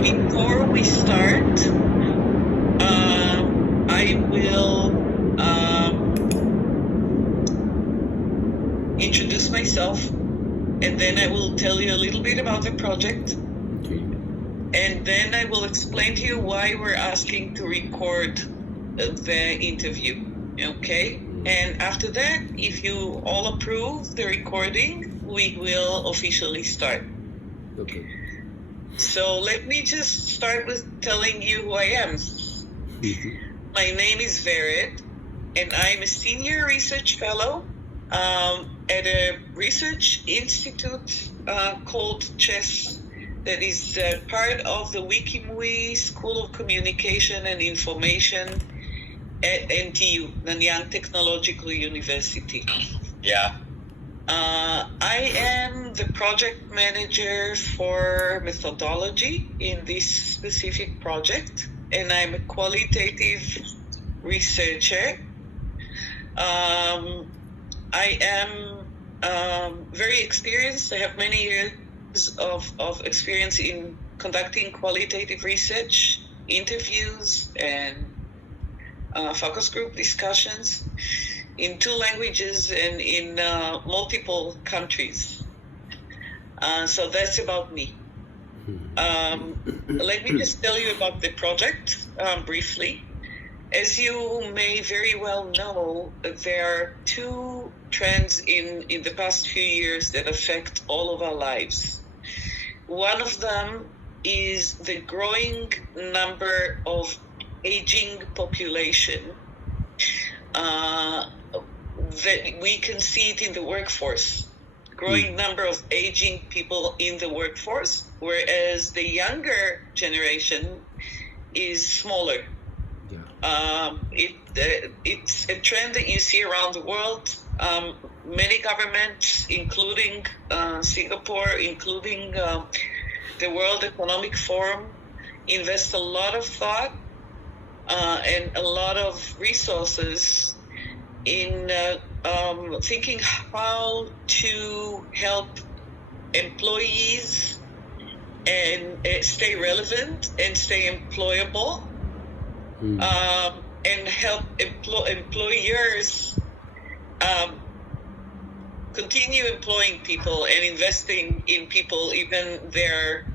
Before we start, I will introduce myself, and then I will tell you a little bit about the project. Okay. And then I will explain to you why we're asking to record the interview, okay? And after that, if you all approve the recording, we will officially start. Okay. So let me just start with telling you who I am. My name is Vered, and I'm a senior research fellow at a research institute called CHESS, that is part of the Wikimui School of Communication and Information at NTU, Nanyang Technological University. Yeah. I am the project manager for methodology in this specific project, and I'm a qualitative researcher. I am very experienced. I have many years of experience in conducting qualitative research, interviews, and focus group discussions in 2 languages and in multiple countries. So that's about me. Let me just tell you about the project briefly. As you may very well know, there are 2 trends in the past few years that affect all of our lives. One of them is the growing number of aging population. That we can see it in the workforce. Growing number of aging people in the workforce, whereas the younger generation is smaller. Yeah. It's a trend that you see around the world. Many governments, including Singapore, including the World Economic Forum, invest a lot of thought and a lot of resources in thinking how to help employees and stay relevant and stay employable. And help employers continue employing people and investing in people even they're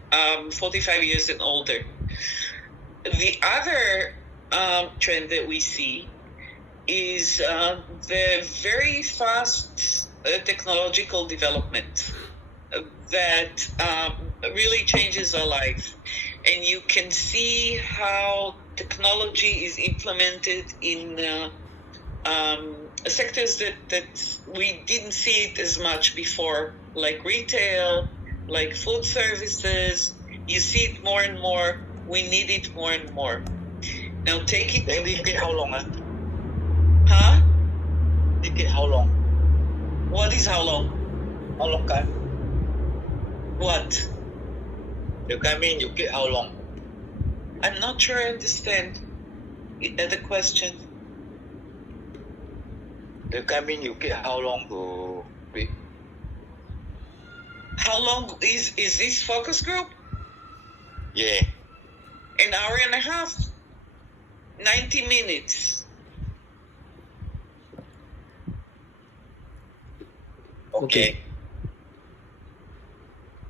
45 years and older. The other trend that we see is the very fast technological development that really changes our life. And you can see how technology is implemented in sectors that we didn't see it as much before, like retail, like food services. You see it more and more. We need it more and more. Now take it. Then it how long? Huh? It how long? What is how long? How long time? What? You can mean you get how long? I'm not sure I understand the question. You can mean you get how long to be? How long is this focus group? Yeah. An hour and a half. 90 minutes. Okay.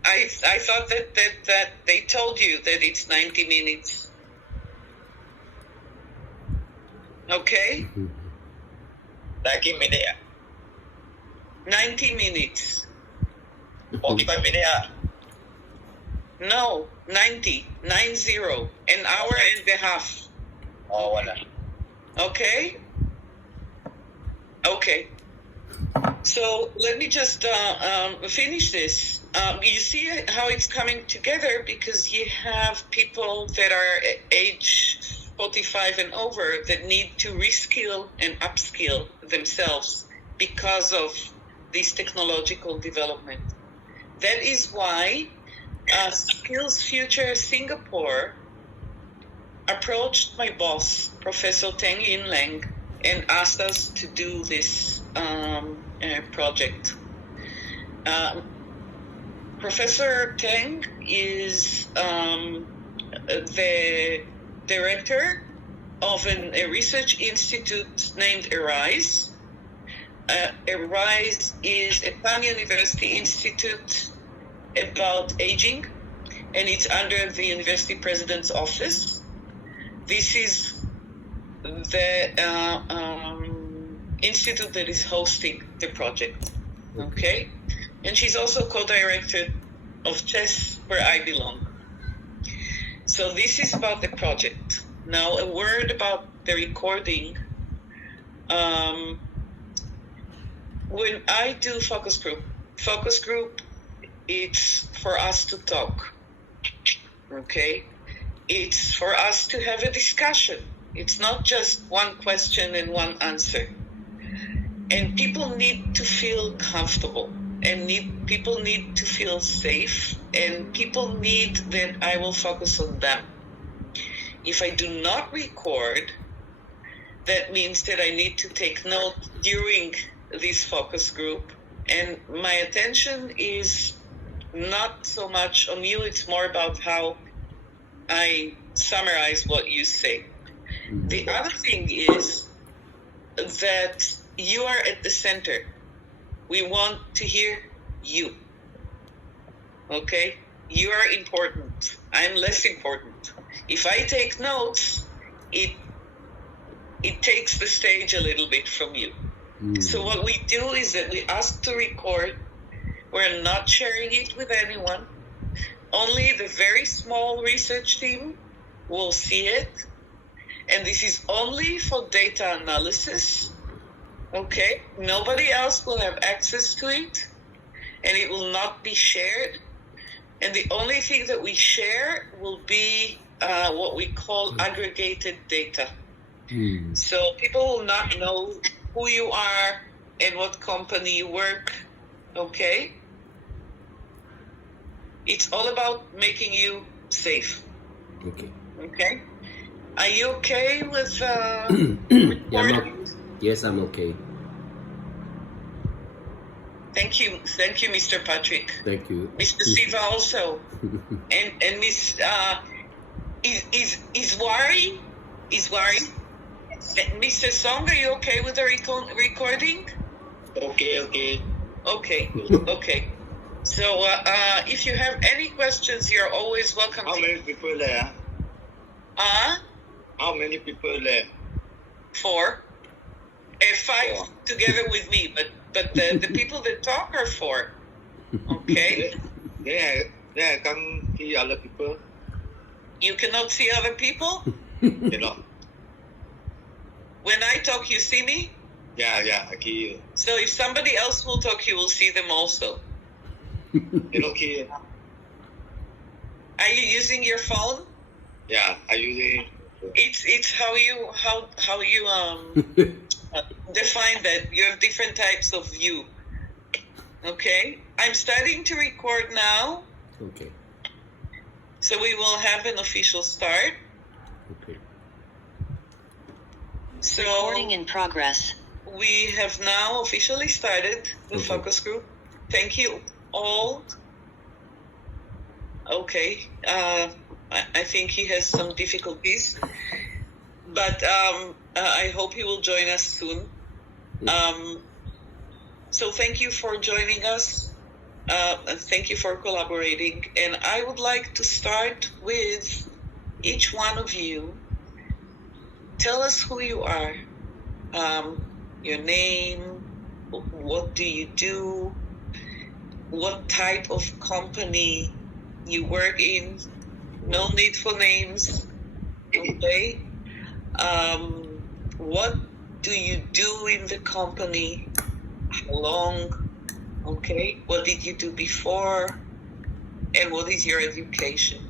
I thought that they told you that it's 90 minutes. Okay? 90 minutes. 90 minutes. 45 minutes. No, 90. 90. An hour and a half. Oh, wala. Okay? Okay. So let me just finish this. You see how it's coming together because you have people that are age 45 and over that need to reskill and upskill themselves because of this technological development. That is why Skills Future Singapore approached my boss, Professor Teng Yin Leng, and asked us to do this project. Professor Teng is the director of a research institute named Arise. Arise is a pan-university institute about aging, and it's under the university president's office. This is the institute that is hosting the project. Okay? And she's also co-director of Chess, where I belong. So this is about the project. Now, a word about the recording. When I do focus group, it's for us to talk. Okay? It's for us to have a discussion. It's not just one question and one answer. And people need to feel comfortable, and people need to feel safe, and people need that I will focus on them. If I do not record, that means that I need to take note during this focus group, and my attention is not so much on you, it's more about how I summarize what you say. The other thing is that you are at the center. We want to hear you. Okay? You are important. I'm less important. If I take notes, it takes the stage a little bit from you. So what we do is that we ask to record. We're not sharing it with anyone. Only the very small research team will see it. And this is only for data analysis. Okay? Nobody else will have access to it. And it will not be shared. And the only thing that we share will be what we call aggregated data. So people will not know who you are and what company you work. Okay? It's all about making you safe. Okay. Okay? Are you okay with recording? Yes, I'm okay. Thank you, Mr. Patrick. Thank you, Mr. Siva also, and Miss is Wari, Mr. Song. Are you okay with the recording? Okay. Okay. So if you have any questions, you're always welcome. How many people there? How many people there? 4. 5 together with me, but the people that talk are 4. Okay. Then I can't see other people. You cannot see other people? You know. When I talk, you see me? Yeah, I see you. So if somebody else will talk, you will see them also. Okay. Are you using your phone? Yeah, I using. It's how you define that. You have different types of view. Okay? I'm starting to record now. Okay. So we will have an official start. Okay. So Recording in progress. we have now officially started the focus group. Thank you all. Okay. I think he has some difficulties. But I hope he will join us soon. So thank you for joining us. And thank you for collaborating. And I would like to start with each one of you. Tell us who you are. Your name, what do you do, what type of company you work in. No need for names. Okay. What do you do in the company? How long? Okay. What did you do before? And what is your education?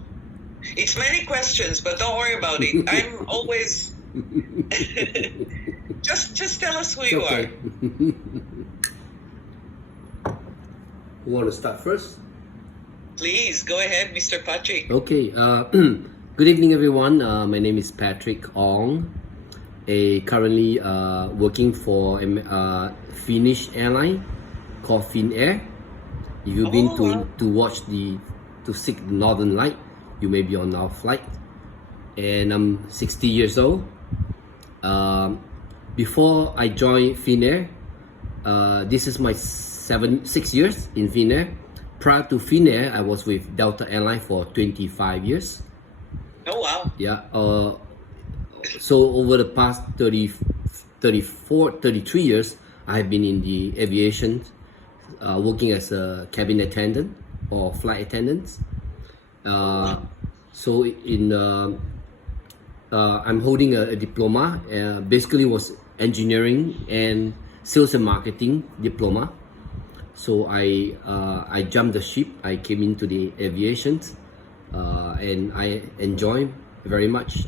It's many questions, but don't worry about it. I'm always just tell us who you are. Who want to start first? Please go ahead, Mr. Patrick. Okay. Good evening, everyone. My name is Patrick Ong. Currently working for a Finnish airline called Finnair. If you've been to watch to seek the Northern Light, you may be on our flight. and I'm 60 years old. Before I joined Finnair, this is my 6 years in Finnair. Prior to Finnair, I was with Delta Airline for 25 years. Oh, wow. Yeah. So over the past 33 years, I have been in the aviation, working as a cabin attendant or flight attendant. So I'm holding a diploma. Basically, was engineering and sales and marketing diploma. So I jumped the ship. I came into the aviation, and I enjoy very much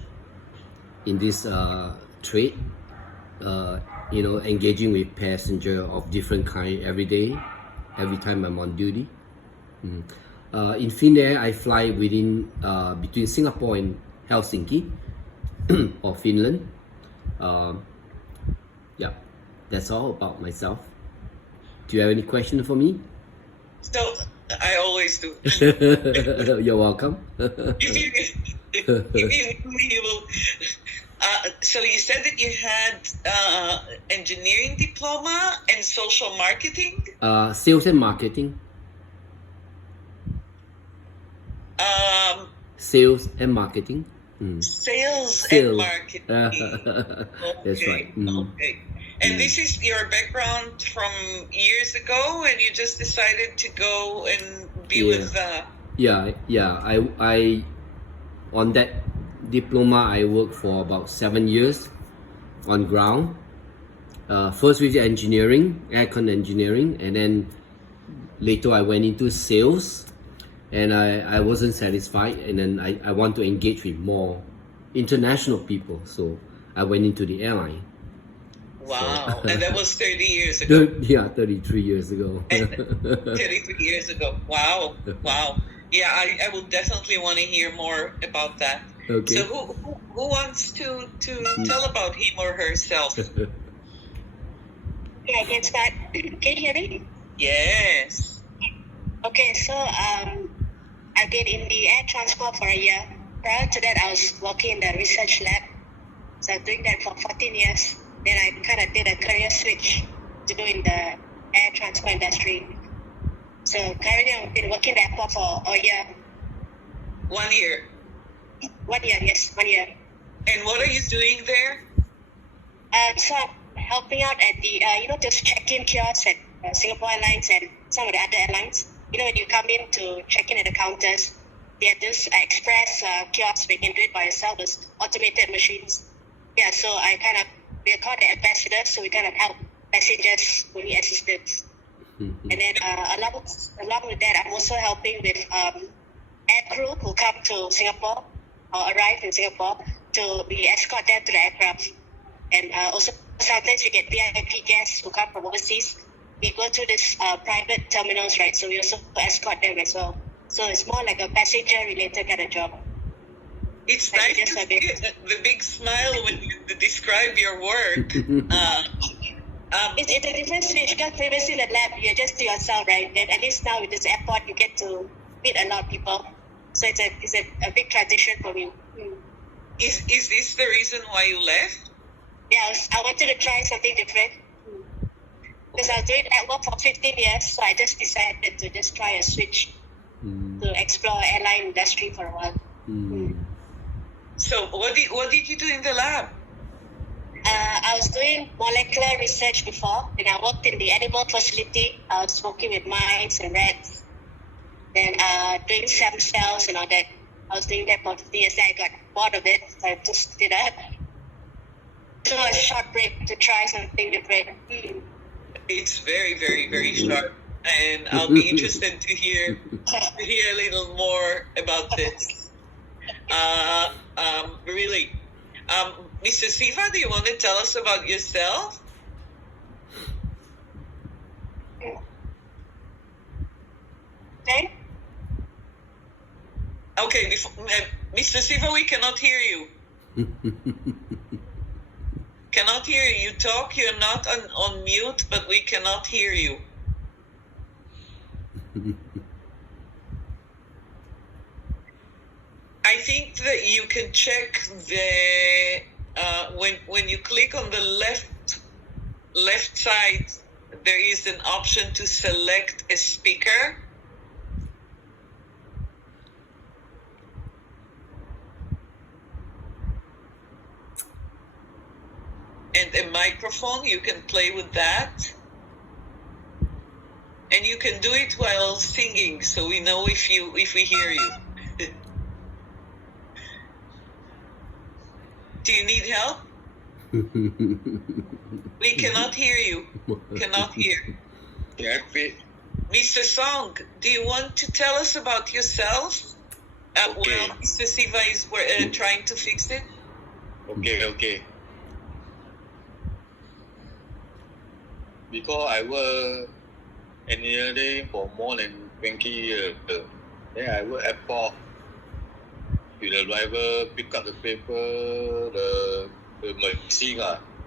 in this trade. Engaging with passenger of different kind every day, every time I'm on duty. In Finnair, I fly between Singapore and Helsinki or Finland. Yeah, that's all about myself. Do you have any question for me? So I always do. You're welcome. If you knew me, you will. So you said that you had engineering diploma and social marketing. Sales and marketing. Sales and marketing. Sales and marketing. That's right. Okay. And this is your background from years ago, and you just decided to go and be with. Yeah. I on that diploma, I worked for about 7 years on ground. First with engineering, aircon engineering, and then later I went into sales, and I wasn't satisfied, and then I want to engage with more international people, so I went into the airline. Wow, and that was 30 years ago. Yeah, 33 years ago. 33 years ago. Wow. Yeah, I will definitely want to hear more about that. Okay. So who wants to tell about him or herself? Yeah, I can start. Can you hear me? Yes. Okay, so I've been in the air transport for a year. Prior to that, I was working in the research lab. So I'm doing that for 14 years. Then I kind of did a career switch to do in the air transport industry. So currently I've been working at the airport for a year. 1 year. 1 year, yes, 1 year. And what are you doing there? So I'm helping out at the, those check-in kiosks at Singapore Airlines and some of the other airlines. When you come in to check in at the counters, they have this express kiosks where you can do it by yourself, those automated machines. Yeah, so we're called the ambassadors, so we kind of help passengers who need assistance. And then along with that, I'm also helping with air crew who come to Singapore or arrive in Singapore to be escort them to the aircraft. And also sometimes we get VIP guests who come from overseas. We go to these private terminals, right? So we also escort them as well. So it's more like a passenger-related kind of job. It's nice to see the big smile when you describe your work. It's a different switch because previously in the lab, you're just to yourself, right? And at least now with this airport, you get to meet a lot of people. So it's a big transition for me. Is this the reason why you left? Yeah, I wanted to try something different. Because I was doing that work for 15 years, so I just decided to just try a switch to explore airline industry for a while. So what did you do in the lab? I was doing molecular research before, and I worked in the animal facility. I was working with mice and rats, then doing stem cells and all that. I was doing that for 50 years. I got bored of it, so I just did a short break to try something different. It's very, very, very sharp, and I'll be interested to hear a little more about this. Really. Mr. Siva, do you want to tell us about yourself? Okay. Okay, Mr. Siva, we cannot hear you. Cannot hear you. You talk, you're not on mute, but we cannot hear you. I think that you can check the when you click on the left side, there is an option to select a speaker. And a microphone, you can play with that. And you can do it while singing, so we know if we hear you. Do you need help? We cannot hear you. Cannot hear. Yeah, Mr. Song, do you want to tell us about yourself? Okay. While Mr. Siva is trying to fix it? okay. Because I work engineering for more than 20 years. Then I work airport with the driver, pick up the paper, the machine,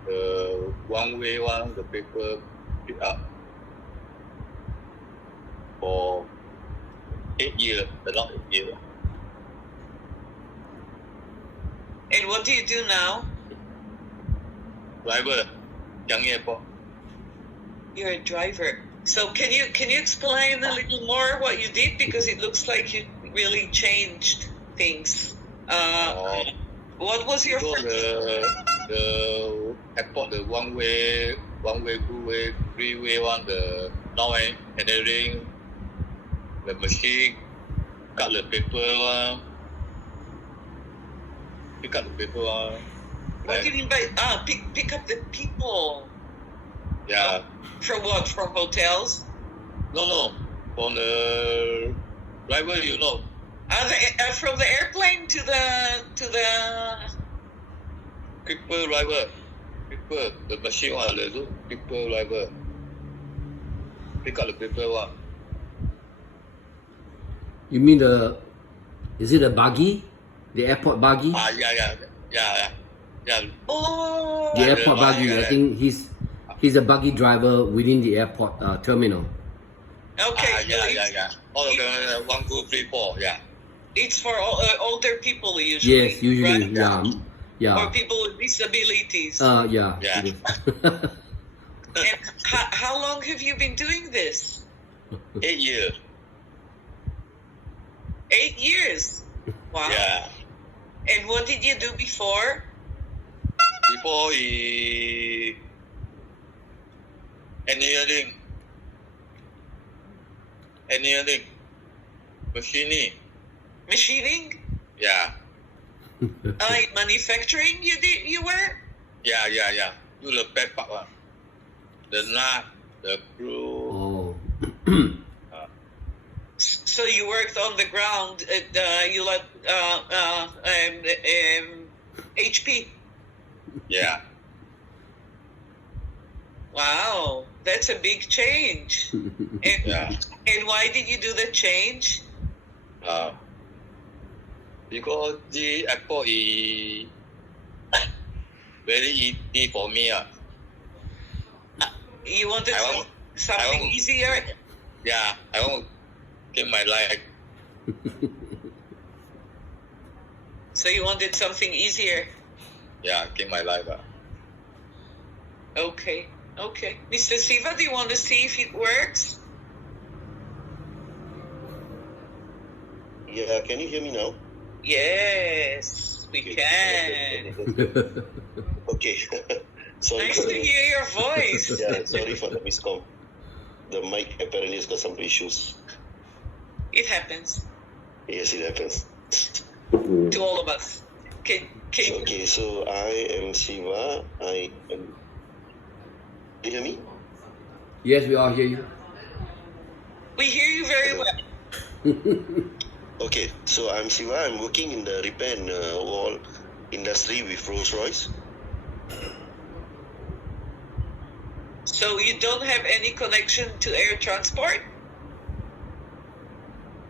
the one way one, the paper pick up for 8 years, around 8 years. And what do you do now? Driver, Changi Airport. You're a driver. So can you explain a little more what you did, because it looks like you really changed things. What was your Because the airport, the one way, two way, three way one, the now entering the machine, cut the paper one, pick up the paper one. What do you mean by pick up the people? Yeah. From what? From hotels? No. From the driver, you know. From the airplane to the People driver. People, the machine one, the people driver. Pick up the paper one. You mean is it a buggy? The airport buggy? Yeah. Oh. The airport buggy. I think he's a buggy driver within the airport terminal. Okay. Yeah. All of them, 1, 2, 3, 4, yeah. It's for older people usually. Yes, usually, right? yeah. Or people with disabilities. Yeah. And how long have you been doing this? 8 years. 8 years. Wow. Yeah. And what did you do before? Before he engineering, Machining? yeah, Manufacturing? You were? yeah. Do the back part one, the nut, the screw. Oh. So you worked on the ground at you like HP. Yeah. Wow, that's a big change. And, Yeah. and why did you do the change? Because the airport is very easy for me. You wanted I want- something easier? Yeah, I want to get my life. So you wanted something easier? Yeah, get my life. Okay. Mr. Siva, do you want to see if it works? Yeah, can you hear me now? Yes, we can. Okay. Sorry Nice for to the, hear your voice. yeah, sorry for the miscom. The mic apparently has got some issues. It happens Yes, it happens. to all of us. Can you Okay, so I am Siva. I am. Do you hear me? Yes, we all hear you. we hear you very well. Okay, so I'm Siva. I'm working in the repair and wall industry with Rolls-Royce. So you don't have any connection to air transport?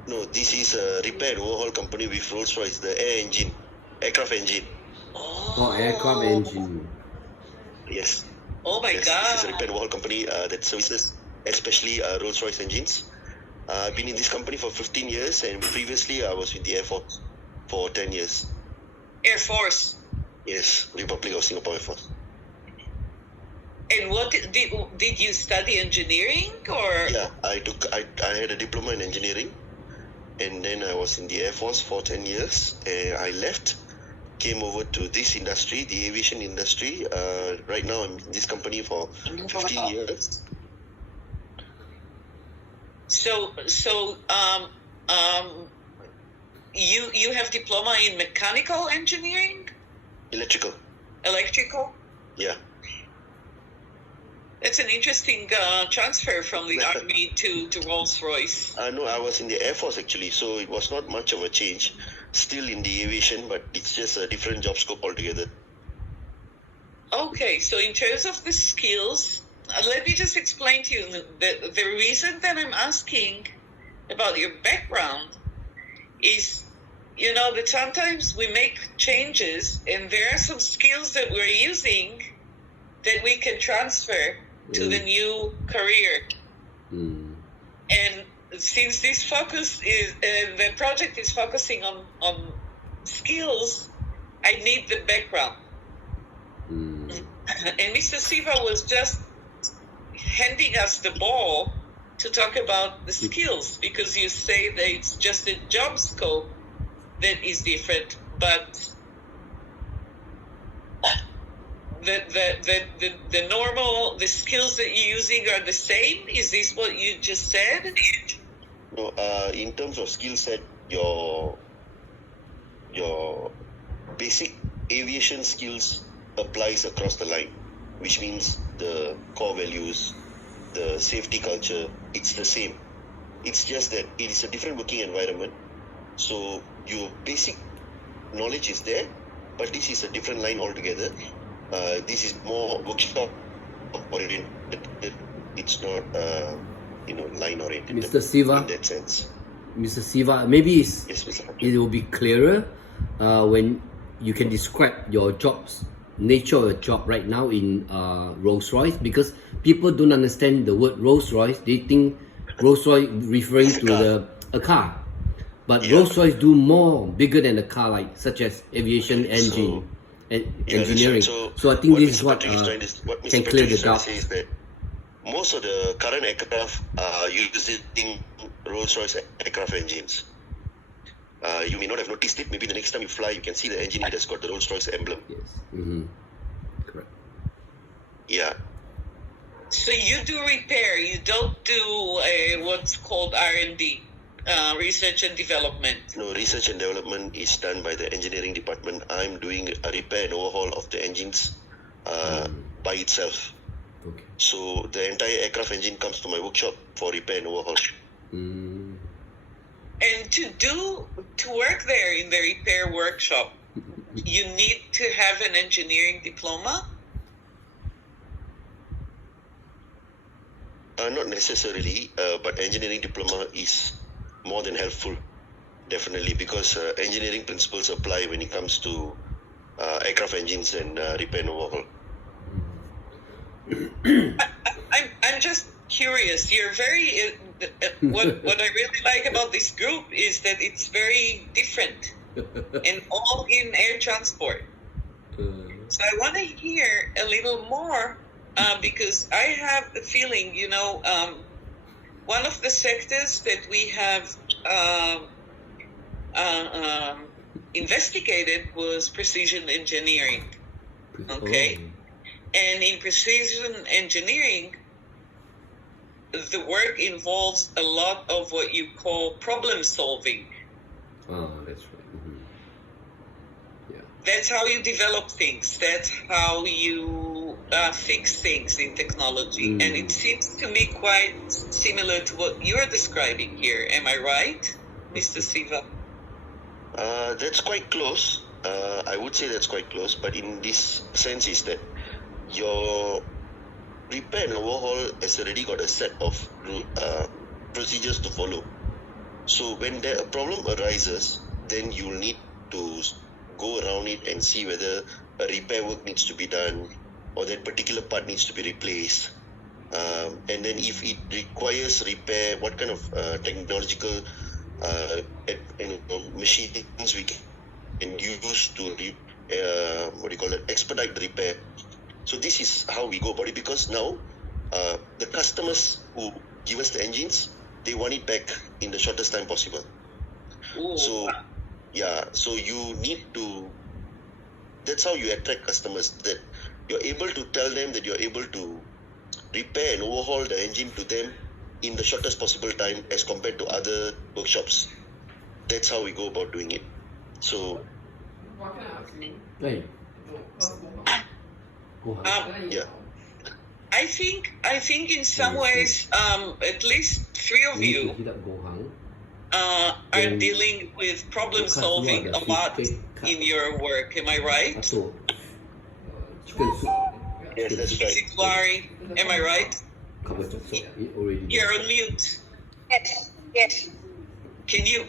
No, this is a repair and overhaul company with Rolls-Royce, the aircraft engine. Oh, aircraft engine. Yes. Oh my Yes, this is a God. repair and overhaul company that services especially Rolls-Royce engines. I've been in this company for 15 years, and previously I was with the Air Force. for 10 years. Air Force. Yes, Republic of Singapore Air Force. And what did you study engineering or? Yeah, I had a diploma in engineering, and then I was in the Air Force for 10 years. I left, came over to this industry, the aviation industry. Right now I'm in this company for 15 years. So you have diploma in mechanical engineering, electrical. Yeah. That's an interesting transfer from the Army to Rolls-Royce. No, I was in the Air Force actually, so it was not much of a change. Still in the aviation, but it's just a different job scope altogether. Okay, so in terms of the skills, let me just explain to you the reason that I'm asking about your background is, you know, that sometimes we make changes and there are some skills that we're using that we can transfer to the new career. And since this focus is, the project is focusing on skills, I need the background. And Mr. Siva was just handing us the ball to talk about the skills, because you say that it's just a job scope that is different, but the normal, the skills that you're using are the same? Is this what you just said? No, in terms of skill set, your basic aviation skills applies across the line, which means the core values, the safety culture, it's the same. It's just that it is a different working environment. So your basic knowledge is there, but this is a different line altogether. This is more workshop oriented. It's not, line oriented. Mr. Siva, in that sense. Mr. Siva, maybe Yes, Mr. Hakim. it will be clearer when you can describe your job's nature of your job right now in Rolls-Royce, because people don't understand the word Rolls-Royce. They think Rolls-Royce referring to a car. But Yeah. Rolls-Royce do more bigger than a car, like such as aviation, engine, and Yeah, that's engineering. right. So I think this is Mr. what Patrick is trying to, what Mr. can clear Patrick the is trying doubt. to say is that most of the current aircraft are using Rolls-Royce aircraft engines. You may not have noticed it. Maybe the next time you fly, you can see the engine that's got the Rolls-Royce emblem. Yes. Correct. Yeah. So you do repair, you don't do what's called R&D, research and development. No, research and development is done by the engineering department. I'm doing a repair and overhaul of the engines by itself. Okay. So the entire aircraft engine comes to my workshop for repair and overhaul. And to work there in the repair workshop, you need to have an engineering diploma? Not necessarily, but engineering diploma is more than helpful, definitely, because engineering principles apply when it comes to aircraft engines and repair and overhaul. I'm just curious. You're very what I really like about this group is that it's very different and all in air transport. So I want to hear a little more because I have the feeling, one of the sectors that we have investigated was precision engineering. Okay. And in precision engineering, the work involves a lot of what you call problem solving. Oh, that's right. Yeah. That's how you develop things. That's how you fix things in technology. And it seems to me quite similar to what you're describing here. Am I right, Mr. Siva? That's quite close. I would say that's quite close, but in this sense is that your repair and overhaul has already got a set of procedures to follow. So when a problem arises, then you'll need to go around it and see whether a repair work needs to be done or that particular part needs to be replaced. And then if it requires repair, what kind of technological machines we can use to expedite the repair. So this is how we go about it, because now the customers who give us the engines, they want it back in the shortest time possible. Ooh. So so you need to, that's how you attract customers, that you're able to tell them that you're able to repair and overhaul the engine to them in the shortest possible time as compared to other workshops. That's how we go about doing it. So Hey. yeah, I think in some ways, at least 3 of you are dealing with problem solving a lot in your work. Am I right? Chicken soup. yes, that's right. Is it Larry? Am I right? You're on mute. Yes, yes. Can you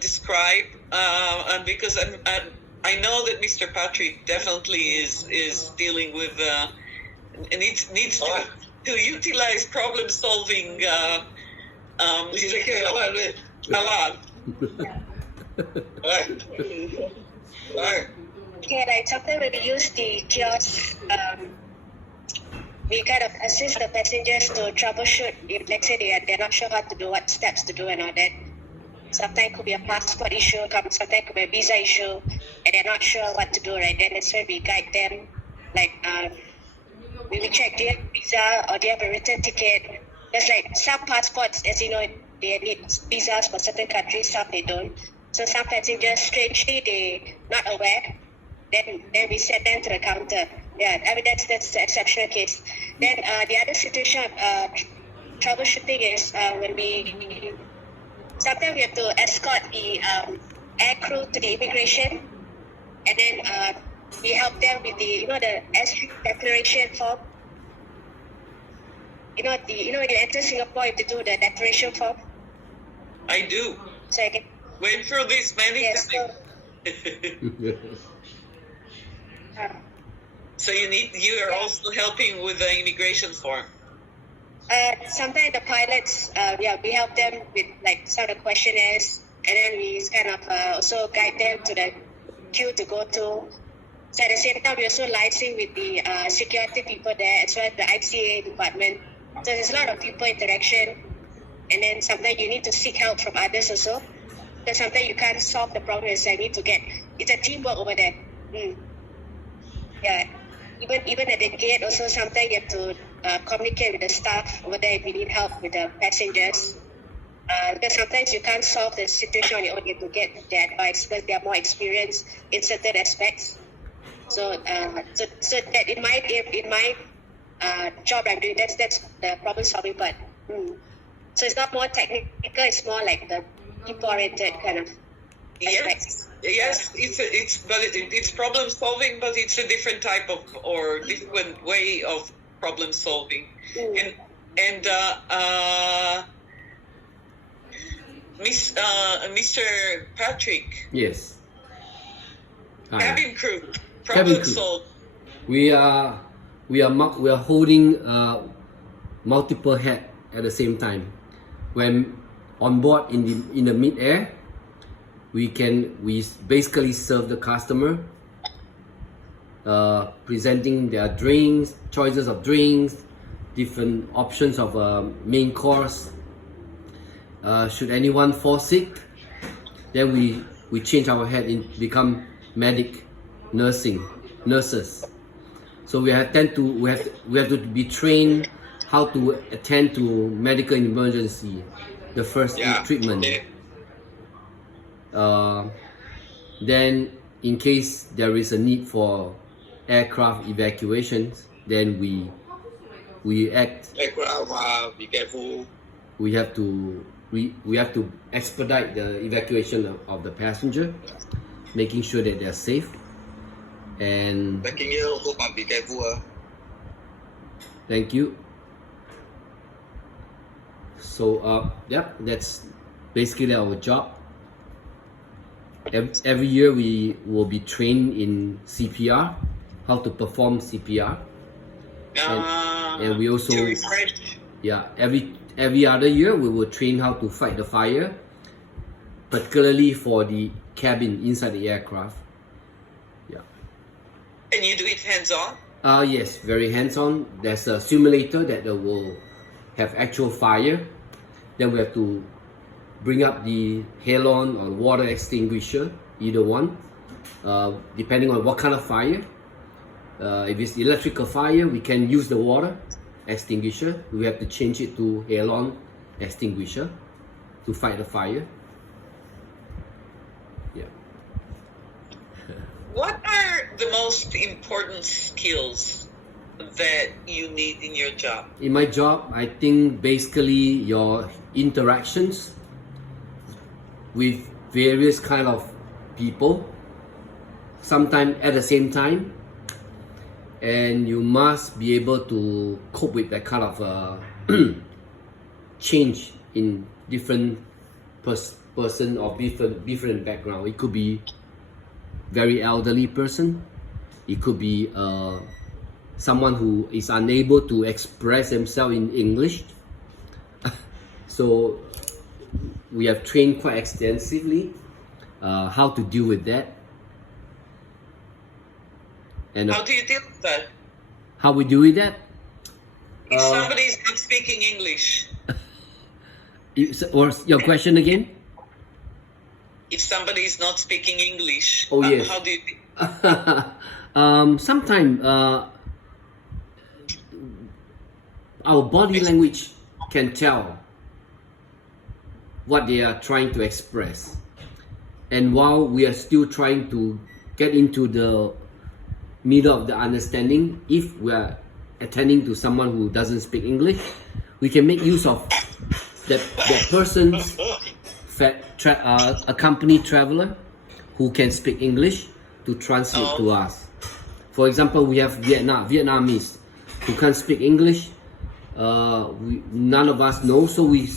describe? And because I know that Mr. Patrick definitely is dealing with needs to utilize problem solving a lot. Okay, like sometimes when we use the kiosk, we kind of assist the passengers to troubleshoot if, let's say, they're not sure how to do, what steps to do and all that. Sometimes it could be a passport issue, sometimes it could be a visa issue, and they're not sure what to do, right? Then that's when we guide them. Like, we will check, do you have a visa or do you have a return ticket? There's like some passports, as you know, they need visas for certain countries, some they don't. So some passengers, strangely, they're not aware. Then we send them to the counter. Yeah, I mean, that's the exceptional case. Then the other situation, troubleshooting is when sometimes we have to escort the air crew to the immigration, and then we help them with the S3 declaration form. When you enter Singapore, you have to do the declaration form. I do. So I can, Went through this many yes, times. So you are also helping with the immigration form. sometimes the pilots, we help them with like some of the questionnaires, and then we kind of also guide them to the queue to go to. So at the same time, we also liaising with the security people there, as well as the ICA department. So there's a lot of people interaction, and then sometimes you need to seek help from others also. Because sometimes you can't solve the problem yourself. You need to it's a teamwork over there. Yeah. Even at the gate also, sometimes you have to communicate with the staff over there if you need help with the passengers. Because sometimes you can't solve the situation on your own. You have to get their advice because they are more experienced in certain aspects. So that in my job I'm doing, that's the problem solving part. So it's not more technical. It's more like the people oriented kind of aspects. Yes, it's problem solving, but it's a different type of or different way of problem solving. And Mr. Patrick. Yes. Hi. Cabin crew. Cabin Problem crew. solved. We are holding multiple hat at the same time. When on board in the mid-air, we basically serve the customer, presenting their drinks, choices of drinks, different options of main course. Should anyone fall sick, then we change our hat and become nurses. So we have to be trained how to attend to medical emergency, the first aid treatment. Then in case there is a need for aircraft evacuations, then we act. Aircraft, be careful. We have to expedite the evacuation of the passenger, making sure that they're safe. And Backing here also must be careful. thank you. So that's basically our job. Every year we will be trained in CPR, how to perform CPR, and we also to refresh. every other year we will train how to fight the fire, particularly for the cabin inside the aircraft. Yeah. And you do it hands-on? Yes, very hands-on. There's a simulator that will have actual fire. Then we have to bring up the halon or water extinguisher, either one, depending on what kind of fire. If it's electrical fire, we can use the water extinguisher. We have to change it to halon extinguisher to fight the fire. Yeah. What are the most important skills that you need in your job? In my job, I think basically your interactions with various kind of people, sometimes at the same time, and you must be able to cope with that kind of change in different person or different background. It could be very elderly person. It could be someone who is unable to express himself in English. So we have trained quite extensively how to deal with that. And How do you deal with that? how we deal with that? If somebody is not speaking English, Or your question again? if somebody is not speaking English, Oh, yes. how do you? Sometimes our body language can tell what they are trying to express, and while we are still trying to get into the middle of the understanding, if we are attending to someone who doesn't speak English, we can make use of that person's accompany traveler who can speak English to translate to us. For example, we have Vietnamese who can't speak English. None of us know, so we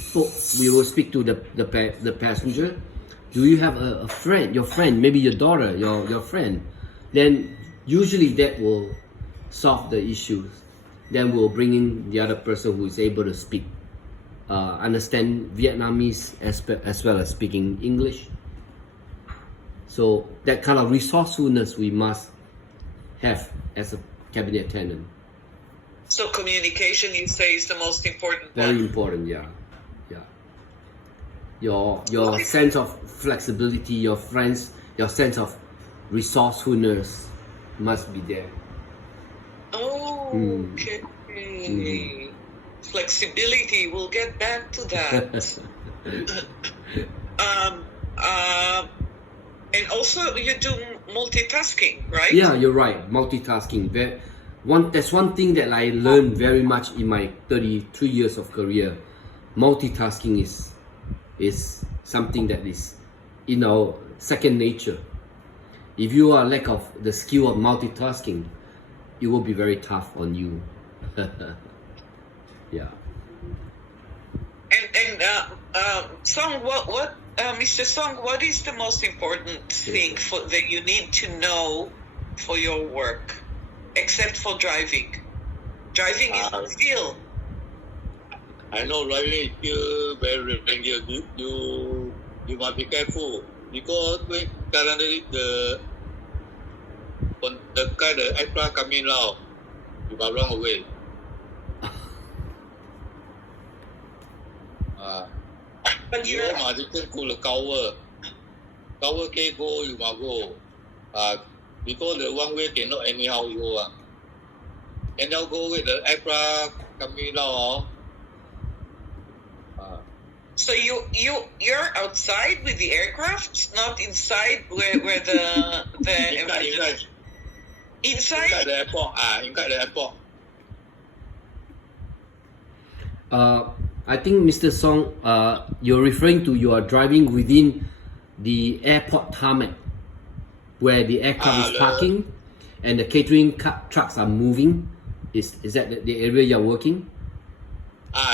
will speak to the passenger. Do you have a friend, your friend, maybe your daughter, your friend? Then usually that will solve the issues. Then we'll bring in the other person who is able to speak, understand Vietnamese as well as speaking English. So that kind of resourcefulness we must have as a cabin attendant. So communication, you say, is the most important Very one. important, yeah. Your sense of flexibility, your sense of resourcefulness must be there. Oh, okay. Flexibility. We'll get back to that. And also you do multitasking, right? Yeah, you're right. Multitasking. That's one thing that I learned very much in my 33 years of career. Multitasking is something that is, second nature. If you are lack of the skill of multitasking, it will be very tough on you. Yeah. And Song, Mr. Song, what is the most important thing that you need to know for your work, except for driving? Driving is a skill. I know driving is still very dangerous. You must be careful because currently the kind of aircraft coming out, you must run away. But You must take the cover can go, you must go. Because the one way cannot anyhow go. And now go with the aircraft coming out. so you're outside with the aircraft, not inside where the Inside inside. the airport. Inside the airport. I think Mr. Song, you're referring to you are driving within the airport tarmac, where the aircraft is parking, and the catering trucks are moving. Is that the area you're working?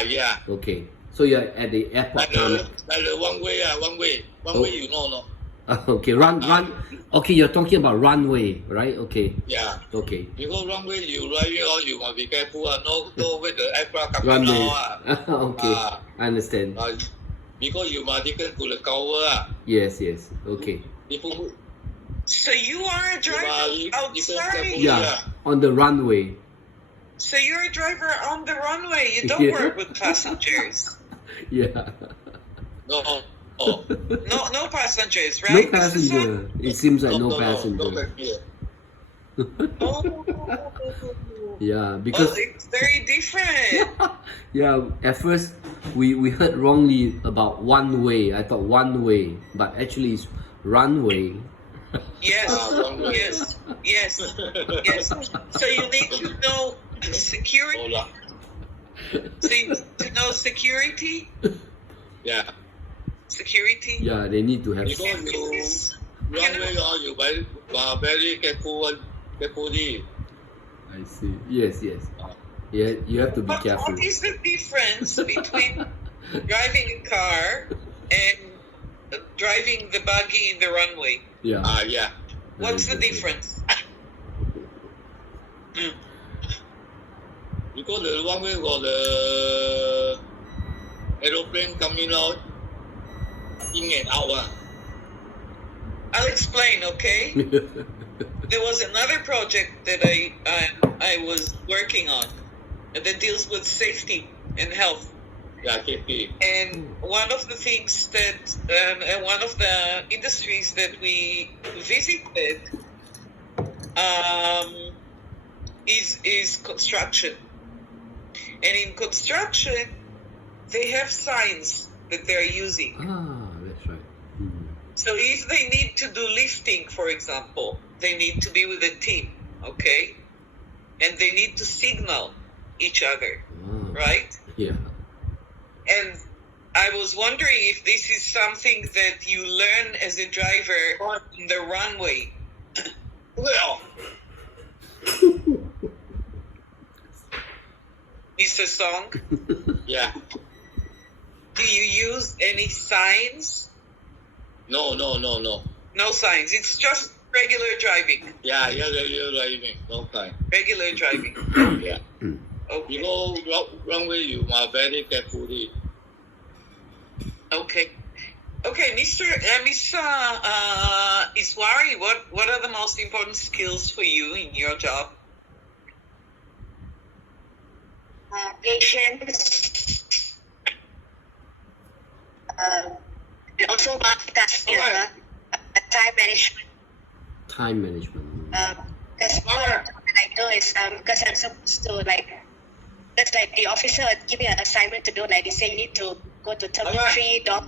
Yeah. Okay, so you're at the airport tarmac. Like the one way, you know, no? Okay, run. Okay, you're talking about runway, right? Okay. Yeah. Okay. Because runway you driving on, you must be careful. No with the aircraft coming Runway. out. Okay, I understand. Because you must take to the cover. Yes. Okay. Different. So you are a driver outside. Yeah, on the runway. So you're a driver on the runway. You don't Yeah. work with passengers. Yeah. No. Oh. No passengers, No right? Mr. Song? passenger. It seems like no No passenger. passenger. Oh. Yeah, Oh, because it's very different. yeah, at first we heard wrongly about one way. I thought one way, but actually it's runway. Yes, Runway. yes. So you need to know security. Hola. So you need to know security. Yeah. Security. Yeah, they need to have. Because you runway you very carefully. I see. Yes. Yeah, you have to be But careful. what is the difference between driving a car and driving the buggy in the runway? Yeah. Yeah. What's the Very difference? Mm. Because the runway got the aeroplane coming out in and out. I'll explain, okay? different. There was another project that I was working on that deals with safety and health. Yeah, KP. And one of the things that, one of the industries that we visited is construction. And in construction, they have signs that they're using. That's right. Mm. So if they need to do lifting, for example, they need to be with a team, okay? And they need to signal each other, right? Yeah. And I was wondering if this is something that you learn as a driver on the runway. Well, Mr. Song, yeah. do you use any signs? No. No signs. It's just regular driving. Yeah, you're driving. No time. Regular driving. Yeah. Okay. You go runway, you must very carefully. Okay. Okay, Miss Iswari, what are the most important skills for you in your job? Patience. And also multitasking, Alright. time management. Time management. Because what I do is because I'm supposed to that's like the officer would give me an assignment to do. Like they say, you need to go to Terminal 3 dock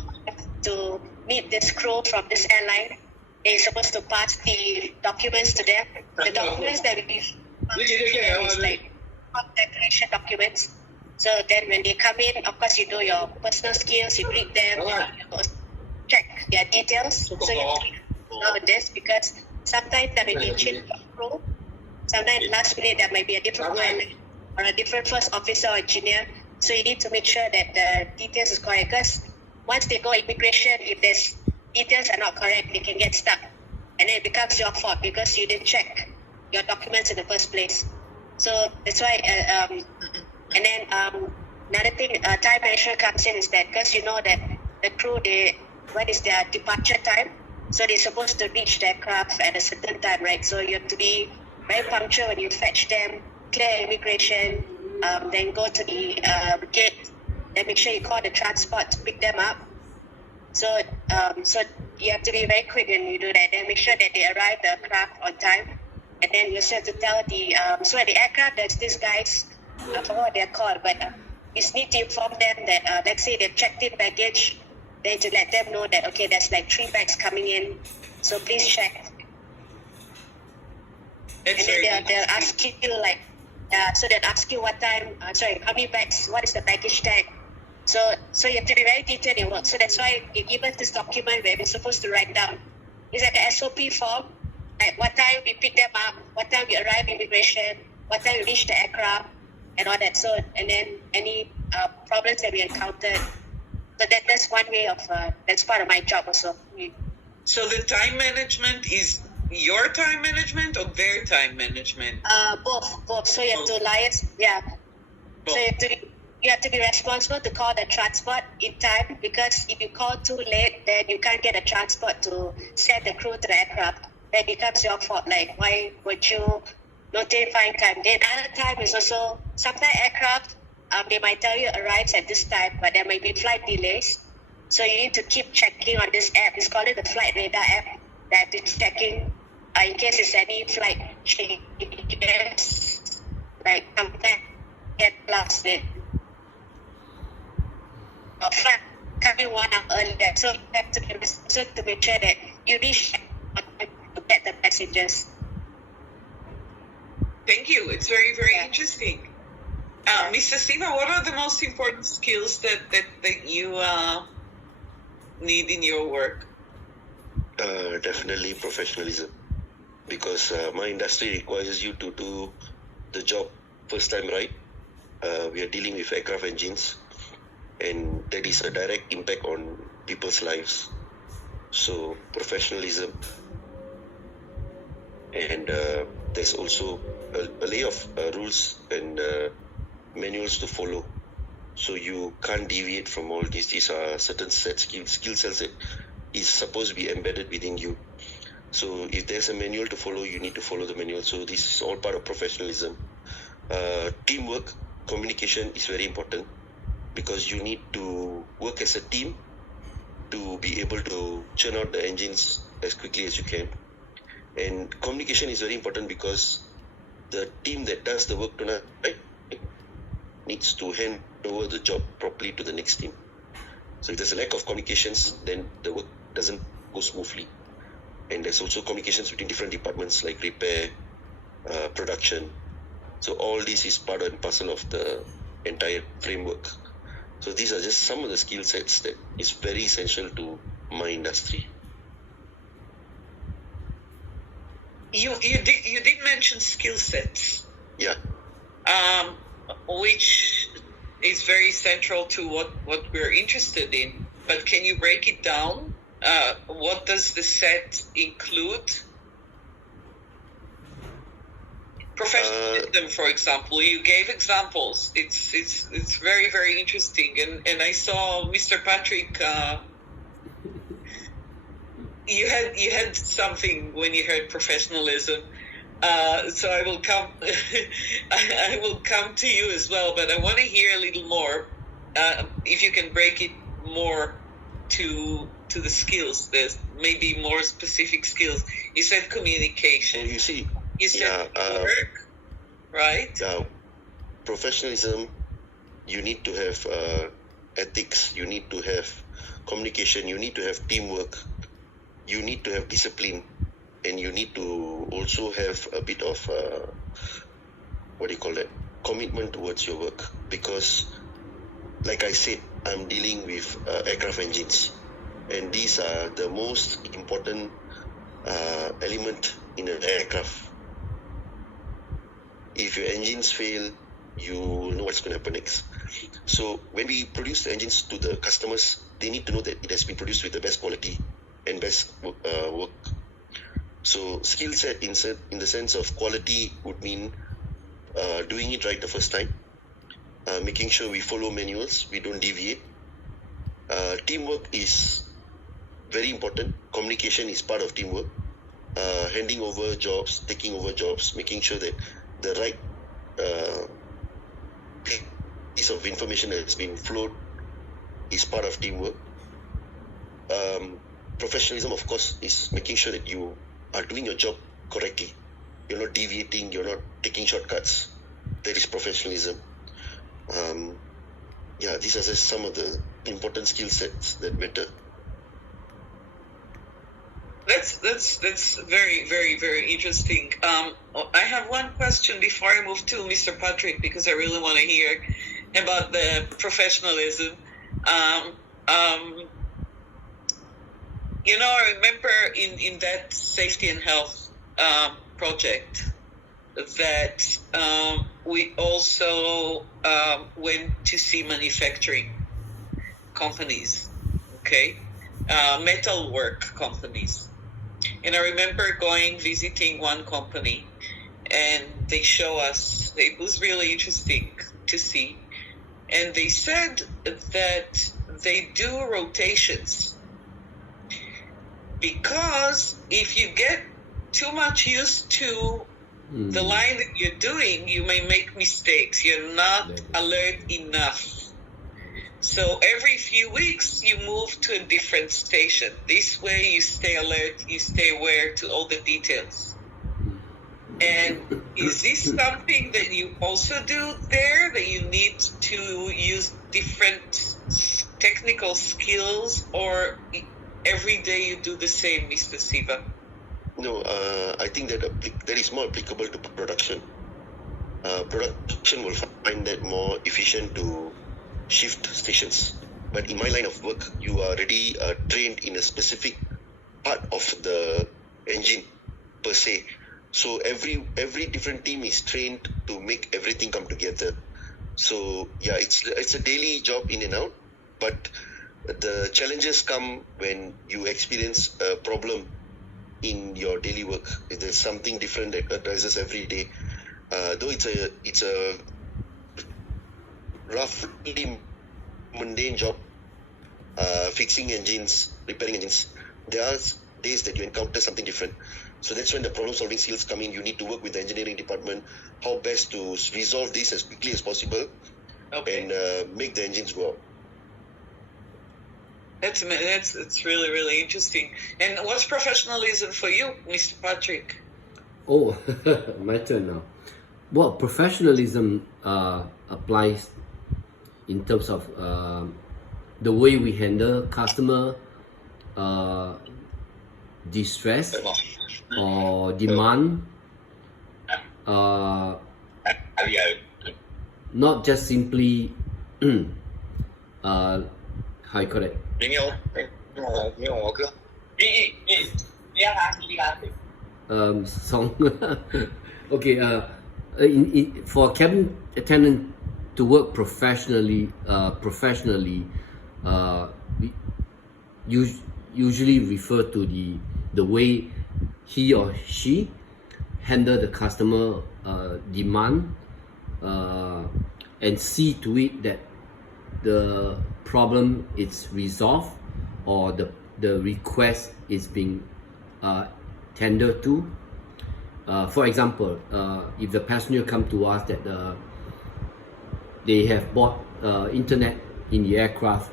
to meet this crew from this airline. They're supposed to pass the documents to them. The documents that we give is like declaration documents. So then when they come in, of course you do your personal skills, you greet them, you check their details. So you know this because sometimes there may be a change of crew. Sometimes last minute there might be a different pilot or a different first officer or engineer. So you need to make sure that the details is correct. Because once they go immigration, if there's details are not correct, they can get stuck. And then it becomes your fault because you didn't check your documents in the first place. So that's why, and then another thing, time management comes in is that because you know that the crew, when is their departure time? So they're supposed to reach their craft at a certain time, right? So you have to be very punctual when you fetch them, clear immigration, then go to the gate, then make sure you call the transport to pick them up. So you have to be very quick when you do that. Then make sure that they arrive the craft on time. And then you also have to tell the, so at the aircraft, there's these guys, I forgot what they're called, but you need to inform them that, let's say they've checked in baggage, then to let them know that, okay, there's like 3 bags coming in, so please check. And then they'll ask you so they'll ask you what time, how many bags, what is the baggage tag. So you have to be very detailed in work. So that's why you give us this document where we're supposed to write down. It's like an SOP form, like what time we pick them up, what time we arrive immigration, what time we reach the aircraft, and all that. So, and then any problems that we encountered. So that's one way of, that's part of my job also. So the time management is your time management or their time management? Both. So you have to liaise, yeah. Both. So you have to you have to be responsible to call the transport in time, because if you call too late, then you can't get a transport to send the crew to the aircraft. Then it becomes your fault. Like, why would you notify in time? Then another time is also, sometimes aircraft, they might tell you arrives at this time, but there might be flight delays. So you need to keep checking on this app. It's called the Flight Radar app that is checking in case there's any flight changes, like sometimes get last minute or flight coming 1 hour earlier. So you have to be responsible to make sure that you reach on time to get the passengers. Thank you. It's very, very interesting. Mr. Stephen, what are the most important skills that you need in your work? Definitely professionalism, because my industry requires you to do the job first time right. We are dealing with aircraft engines, and that is a direct impact on people's lives. So professionalism, and there's also a lay of rules and manuals to follow. So you can't deviate from all these. These are certain skill sets that is supposed to be embedded within you. So if there's a manual to follow, you need to follow the manual. So this is all part of professionalism. Teamwork, communication is very important, because you need to work as a team to be able to churn out the engines as quickly as you can. And communication is very important, because the team that does the work tonight needs to hand over the job properly to the next team. So if there's a lack of communications, then the work doesn't go smoothly. And there's also communications between different departments like repair, production. So all this is part and parcel of the entire framework. So these are just some of the skill sets that is very essential to my industry. You did mention skill sets. Yeah. Which is very central to what we're interested in. But can you break it down? What does the set include? Professionalism, for example. You gave examples. It's very, very interesting. And I saw Mr. Patrick. You had something when you heard professionalism. So I will come. I will come to you as well, but I want to hear a little more. If you can break it more to the skills, there's maybe more specific skills. You said communication. You see, You said work, right? Professionalism. You need to have ethics. You need to have communication. You need to have teamwork. You need to have discipline. And you need to also have a bit of, commitment towards your work. Because, like I said, I'm dealing with aircraft engines. And these are the most important element in an aircraft. If your engines fail, you know what's going to happen next. So when we produce the engines to the customers, they need to know that it has been produced with the best quality and best work. So skill set in the sense of quality would mean doing it right the first time, making sure we follow manuals, we don't deviate. Teamwork is very important. Communication is part of teamwork. Handing over jobs, taking over jobs, making sure that the right piece of information that has been flowed is part of teamwork. Professionalism, of course, is making sure that you are doing your job correctly. You're not deviating, you're not taking shortcuts. That is professionalism. These are just some of the important skill sets that matter. That's very, very, very interesting. I have one question before I move to Mr. Patrick, because I really want to hear about the professionalism. I remember in that safety and health project that we also went to see manufacturing companies, metalwork companies. And I remember visiting one company, and they show us, it was really interesting to see and they said that they do rotations because if you get too much used to the line that you're doing, you may make mistakes. You're not alert enough. So every few weeks, you move to a different station. This way, you stay alert, you stay aware to all the details. And is this something that you also do there, that you need to use different technical skills, or every day you do the same, Mr. Siva? No, I think that is more applicable to production. Production will find that more efficient to shift stations. But in my line of work, you are already trained in a specific part of the engine per se. So every different team is trained to make everything come together. So yeah, it's a daily job in and out. But the challenges come when you experience a problem in your daily work. There's something different that arises every day. Though it's a roughly mundane job, fixing engines, repairing engines, there are days that you encounter something different. So that's when the problem solving skills come in. You need to work with the engineering department, how best to resolve this as quickly as possible, and make the engines go out. That's really, really interesting. And what's professionalism for you, Mr. Patrick? Oh, my turn now. Well, professionalism applies in terms of the way we handle customer distress or demand. Not just simply how you call it? Song. Okay. For a cabin attendant to work professionally, we usually refer to the way he or she handle the customer demand, and see to it that the problem is resolved or the request is being tendered to. For example, if the passenger come to us that they have bought internet in the aircraft,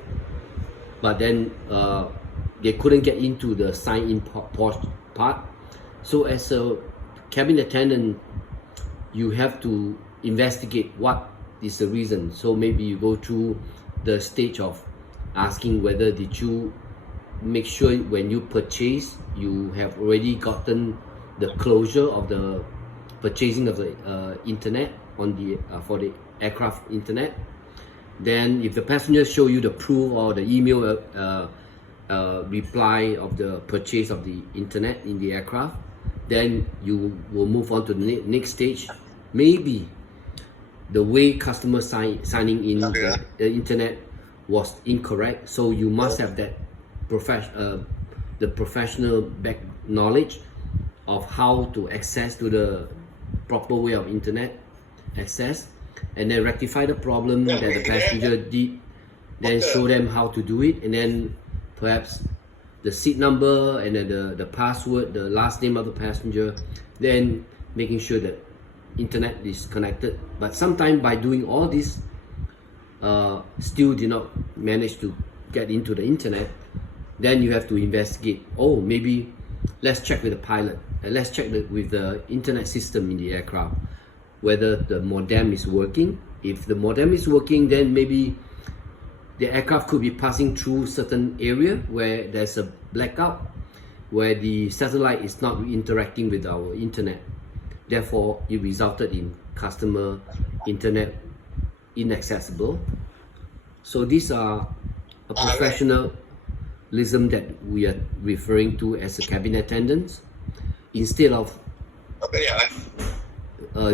but then they couldn't get into the sign-in part. So as a cabin attendant, you have to investigate what is the reason. So maybe you go through the stage of asking whether did you make sure when you purchase you have already gotten the closure of the purchasing of the internet on the for the aircraft internet. Then if the passenger show you the proof or the email reply of the purchase of the internet in the aircraft, then you will move on to the next stage. Maybe the way customer signing in the internet was incorrect, so you must have that the professional back knowledge of how to access to the proper way of internet access, and then rectify the problem that the passenger did, then show them how to do it, and then perhaps the seat number and then the password, the last name of the passenger, then making sure that internet is connected. But sometimes by doing all this, still did not manage to get into the internet, then you have to investigate. Oh, maybe let's check with the pilot, and let's check with the internet system in the aircraft whether the modem is working. If the modem is working, then maybe the aircraft could be passing through certain area where there's a blackout, where the satellite is not interacting with our internet. Therefore, it resulted in customer internet inaccessible. So these are a professionalism that we are referring to as a cabin attendants. Instead of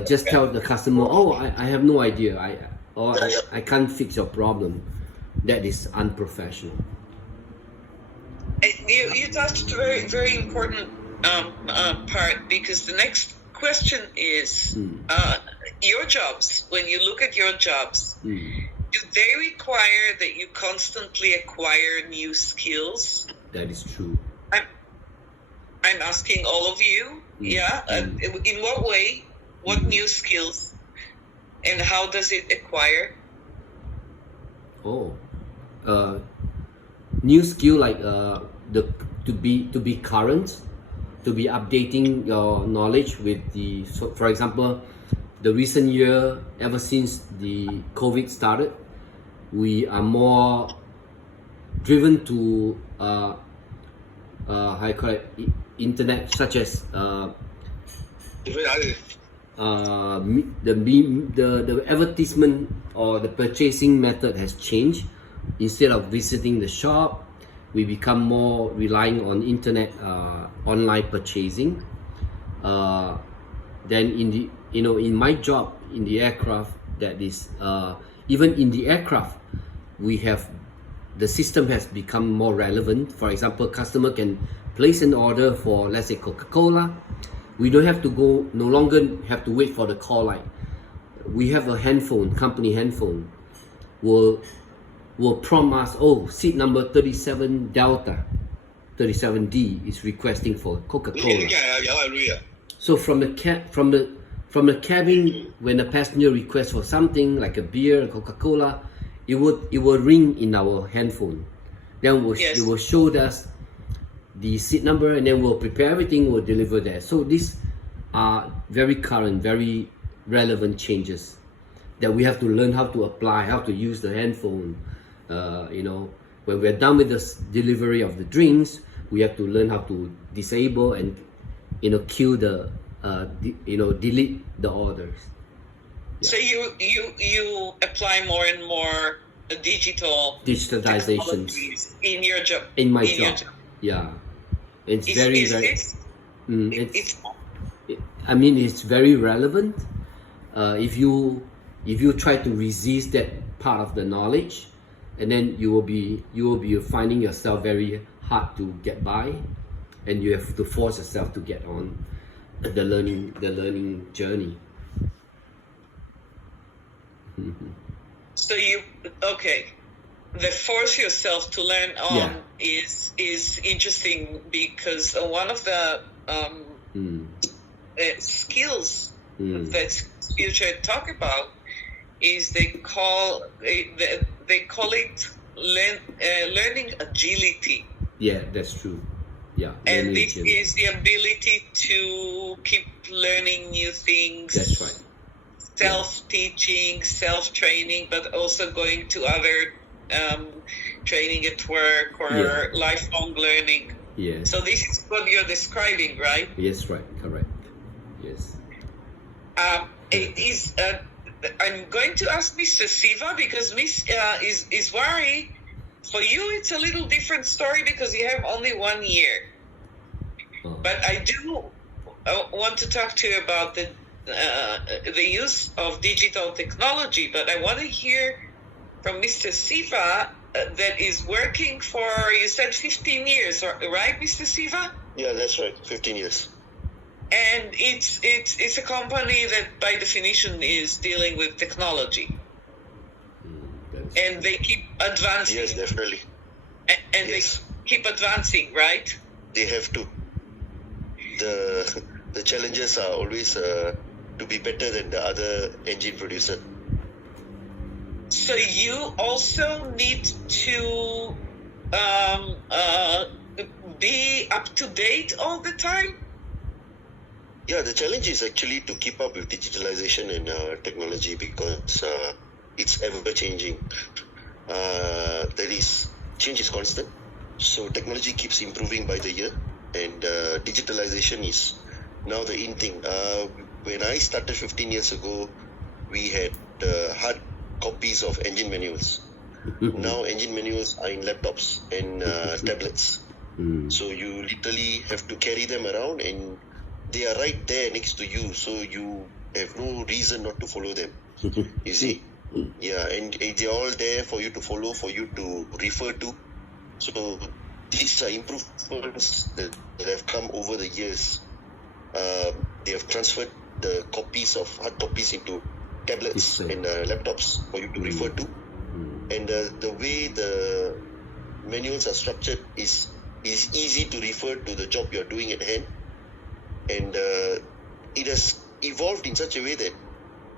just tell the customer, oh, I have no idea, I can't fix your problem. That is unprofessional. You touched a very, very important part, because the next question is your jobs. When you look at your jobs, do they require that you constantly acquire new skills? That is true. I'm asking all of you. Yeah. In what way? What new skills? And how does it acquire? Oh, new skill like to be current, to be updating your knowledge with the. So for example, the recent year, ever since the COVID started, we are more driven to how you call it, internet, such as the advertisement or the purchasing method has changed. Instead of visiting the shop, we become more relying on internet, online purchasing. Then in my job in the aircraft, that is even in the aircraft, we have the system has become more relevant. For example, customer can place an order for, let's say, Coca-Cola. We don't have to go, no longer have to wait for the call line. We have a handphone, company handphone, will prompt us, oh, seat number 37 Delta, 37D is requesting for Coca-Cola. So from the cabin, when a passenger requests for something like a beer, Coca-Cola, it will ring in our handphone. Then it will show us the seat number, and then we'll prepare everything, we'll deliver there. So these are very current, very relevant changes that we have to learn how to apply, how to use the handphone. When we're done with the delivery of the drinks, we have to learn how to disable and queue the delete the orders. Yeah. So you apply more and more digitalizations in your job. In my job. Yeah, it's it's very relevant. If you try to resist that part of the knowledge, and then you will be finding yourself very hard to get by, and you have to force yourself to get on the learning journey. So the force yourself to learn on is interesting, because one of the skills that Future talk about is they call it learning agility. Yeah, that's true. Yeah, and this is the ability to keep learning new things. That's right. Self-teaching, self-training, but also going to other training at work or lifelong learning. Yeah. So this is what you're describing, right? Yes, right, correct. Yes. It is. I'm going to ask Mr. Siva, because Miss is worried. For you, it's a little different story because you have only 1 year. Oh. But I do want to talk to you about the use of digital technology. But I want to hear from Mr. Siva that is working for, you said 15 years, right, Mr. Siva? Yeah, that's right, 15 years. And it's a company that by definition is dealing with technology. And they keep advancing. Yes, definitely. And they keep advancing, right? They have to. The challenges are always to be better than the other engine producer. So you also need to be up to date all the time? Yeah, the challenge is actually to keep up with digitalization and technology, because it's ever changing. Change is constant, so technology keeps improving by the year, and digitalization is now the in thing. When I started 15 years ago, we had hard copies of engine manuals. Now engine manuals are in laptops and tablets. So you literally have to carry them around, and they are right there next to you, so you have no reason not to follow them. You see? Yeah, and they're all there for you to follow, for you to refer to. So these are improvements that have come over the years. They have transferred the hard copies into tablets and laptops for you to refer to. and the way the manuals are structured is easy to refer to the job you're doing at hand, and it has evolved in such a way that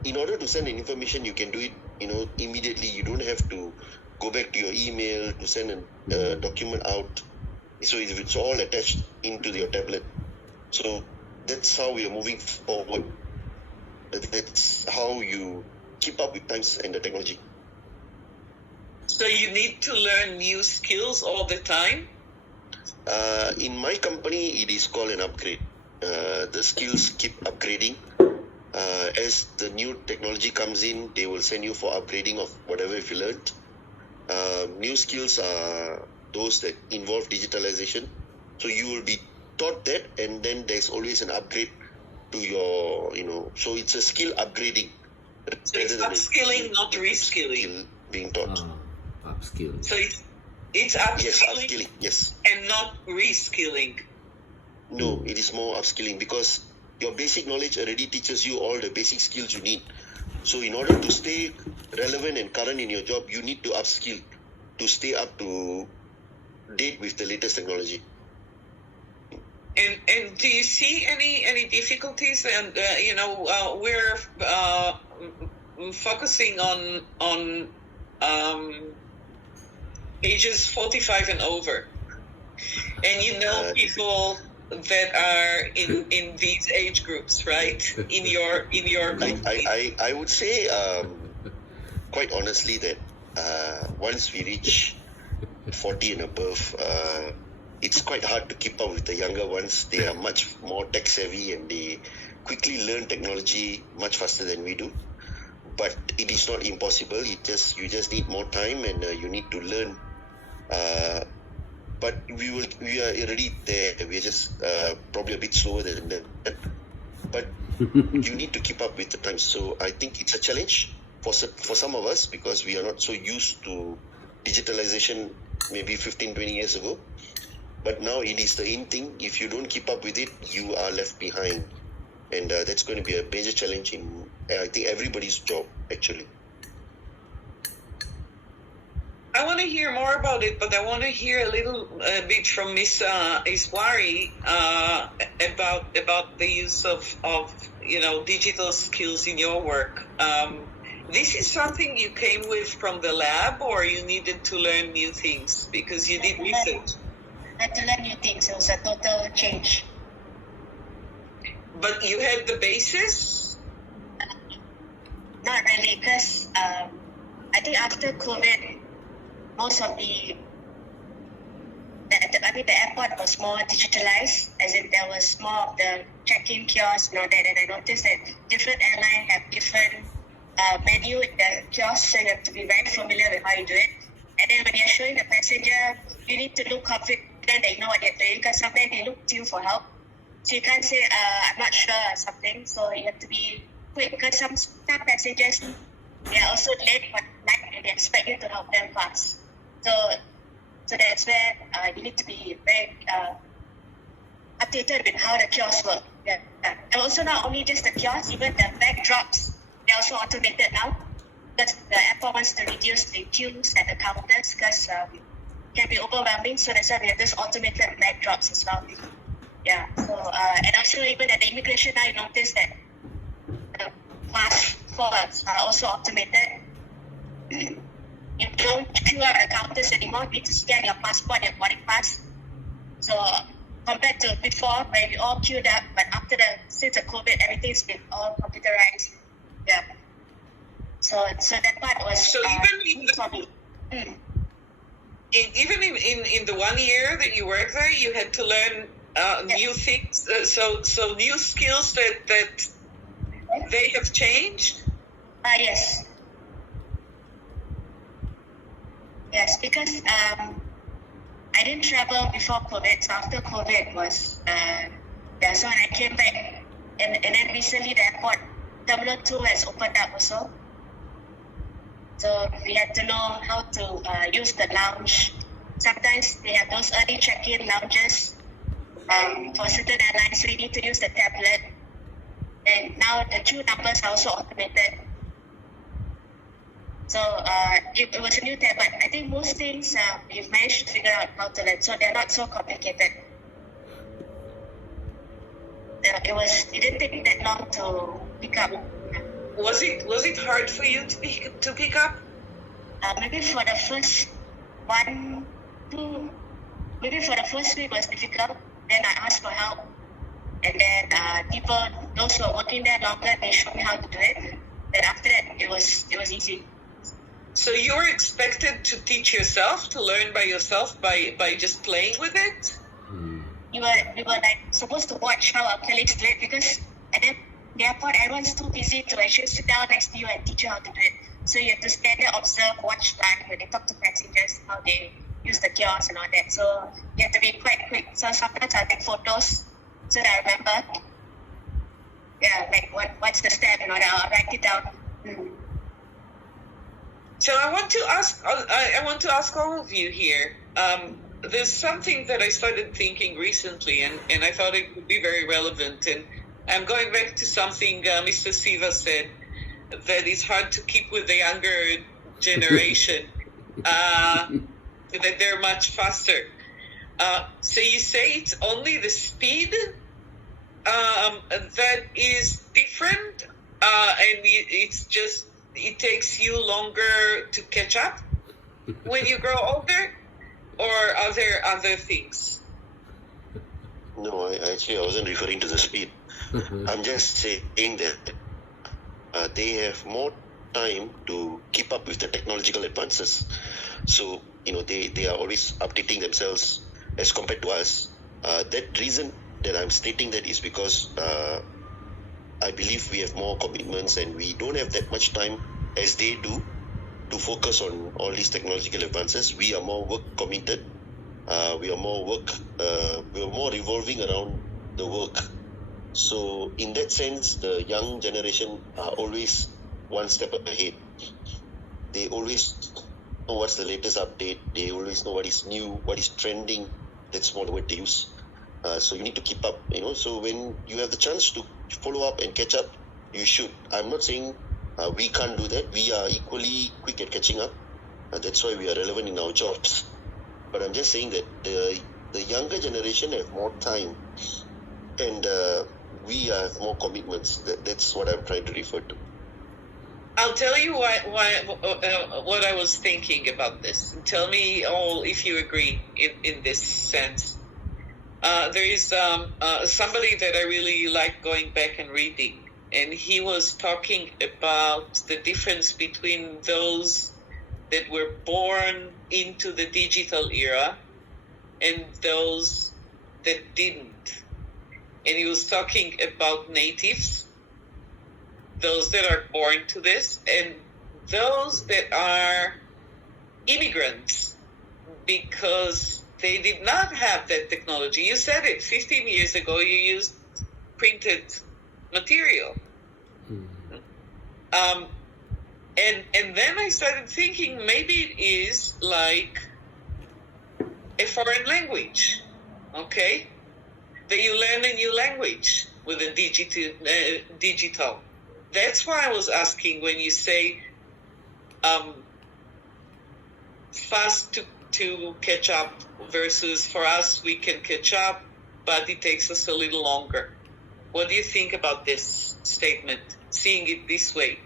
in order to send an information, you can do it, immediately. You don't have to go back to your email to send a document out. So it's all attached into your tablet. So that's how we are moving forward. That's how you keep up with times and the technology. So you need to learn new skills all the time? In my company, it is called an upgrade. The skills keep upgrading. As the new technology comes in, they will send you for upgrading of whatever you learned. New skills are those that involve digitalization. So you will be taught that, and then there's always an upgrade to your, so it's a skill upgrading. So it's upskilling, not reskilling. Being taught. Upskilling. So it's upskilling, yes, upskilling, yes. And not reskilling. No, it is more upskilling because your basic knowledge already teaches you all the basic skills you need. So in order to stay relevant and current in your job, you need to upskill to stay up to date with the latest technology. And do you see any difficulties? And we're focusing on ages 45 and over, and people that are in these age groups, right? In your group. I would say quite honestly that once we reach 40 and above, it's quite hard to keep up with the younger ones. They are much more tech savvy and they quickly learn technology much faster than we do. But it is not impossible. You just need more time and you need to learn. But we are already there. We are just probably a bit slower than that. But you need to keep up with the times. So I think it's a challenge for some of us because we are not so used to digitalization maybe 15, 20 years ago. But now it is the in thing. If you don't keep up with it, you are left behind. And that's going to be a major challenge in, I think, everybody's job, actually. I want to hear more about it, but I want to hear a little bit from Miss Iswari about the use of digital skills in your work. This is something you came with from the lab, or you needed to learn new things because you did research? I had to learn new things. It was a total change. But you had the basis? Not really, because I think after COVID, most of the airport was more digitalized, as in there was more of the check-in kiosks and all that, and I noticed that different airlines have different menu in the kiosk, so you have to be very familiar with how you do it. And then when you're showing the passenger, you need to look confident that you know what you're doing, because sometimes they look to you for help. So you can't say, I'm not sure or something, so you have to be quick, because some passengers, they are also late for night and they expect you to help them fast. So that's where you need to be very updated with how the kiosks work. Yeah. And also not only just the kiosks, even the bag drops, they're also automated now. Because the airport wants to reduce the queues at the counters because it can be overwhelming. So that's why we have this automated bag drops as well. Yeah. So and also even at the immigration now, you notice that the passports are also automated. You don't queue up at counters anymore. You need to scan your passport and boarding pass. So compared to before, where we all queued up, but since the COVID, everything's been all computerized. Yeah. So that part was. So even in the 1 year that you worked there, you had to learn new things. So new skills that they have changed. Yes. Yes, because I didn't travel before COVID, so after COVID was, so when I came back, and then recently the airport, Terminal 2 has opened up also. So we had to know how to use the lounge. Sometimes they have those early check-in lounges for certain airlines, so you need to use the tablet. And now the queue numbers are also automated. So it was a new tab, but I think most things we've managed to figure out how to learn, so they're not so complicated. It didn't take that long to pick up. Was it hard for you to pick up? Maybe for the first week was difficult. Then I asked for help, and then those who are working there longer, they showed me how to do it. Then after that, it was easy. So you were expected to teach yourself, to learn by yourself by just playing with it? We were like supposed to watch how our colleagues do it, because at the airport everyone's too busy to actually sit down next to you and teach you how to do it. So you have to stand there, observe, watch time when they talk to passengers, how they use the kiosk and all that. So you have to be quite quick. So sometimes I take photos so that I remember. Yeah, like what's the step and all that. I'll write it down. So I want to ask all of you here. There's something that I started thinking recently, and I thought it would be very relevant. And I'm going back to something Mr. Siva said, that it's hard to keep with the younger generation, that they're much faster. So you say it's only the speed that is different, and it takes you longer to catch up when you grow older, or are there other things? No, I wasn't referring to the speed. I'm just saying that they have more time to keep up with the technological advances. So, they are always updating themselves as compared to us. That reason that I'm stating that is because I believe we have more commitments and we don't have that much time as they do to focus on all these technological advances. We are more work committed. We are more revolving around the work. So in that sense, the young generation are always one step ahead. They always know what's the latest update. They always know what is new, what is trending. That's more the word they use. So you need to keep up, So when you have the chance to follow up and catch up, you should. I'm not saying we can't do that. We are equally quick at catching up. That's why we are relevant in our jobs. But I'm just saying that the younger generation have more time, and we have more commitments. That's what I'm trying to refer to. I'll tell you what I was thinking about this. Tell me all if you agree in this sense. There is somebody that I really like going back and reading, and he was talking about the difference between those that were born into the digital era and those that didn't. And he was talking about natives, those that are born to this, and those that are immigrants because they did not have that technology. You said it, 15 years ago you used printed material. And then I started thinking maybe it is like a foreign language, okay? That you learn a new language with a digital. That's why I was asking when you say fast to catch up versus for us we can catch up, but it takes us a little longer. What do you think about this statement, seeing it this way?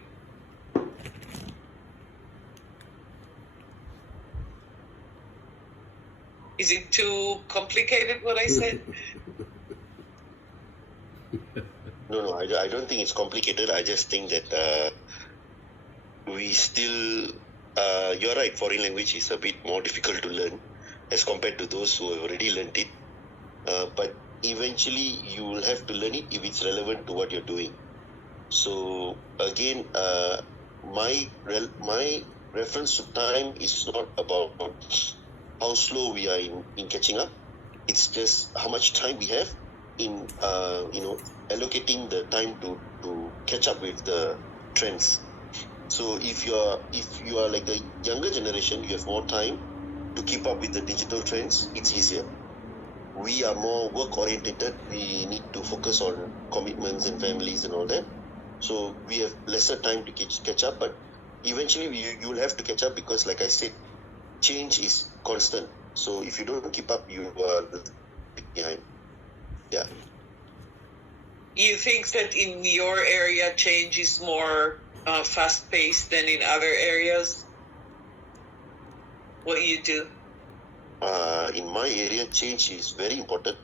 Is it too complicated what I said? No, I don't think it's complicated. I just think that we still, you're right, foreign language is a bit more difficult to learn as compared to those who have already learned it. But eventually you will have to learn it if it's relevant to what you're doing. So again, my reference to time is not about how slow we are in catching up. It's just how much time we have in allocating the time to catch up with the trends. So if you are like the younger generation, you have more time to keep up with the digital trends. It's easier. We are more work oriented. We need to focus on commitments and families and all that. So we have lesser time to catch up. But eventually you will have to catch up because, like I said, change is constant. So if you don't keep up, you are behind. Yeah. You think that in your area change is more fast-paced than in other areas? What you do? In my area, change is very important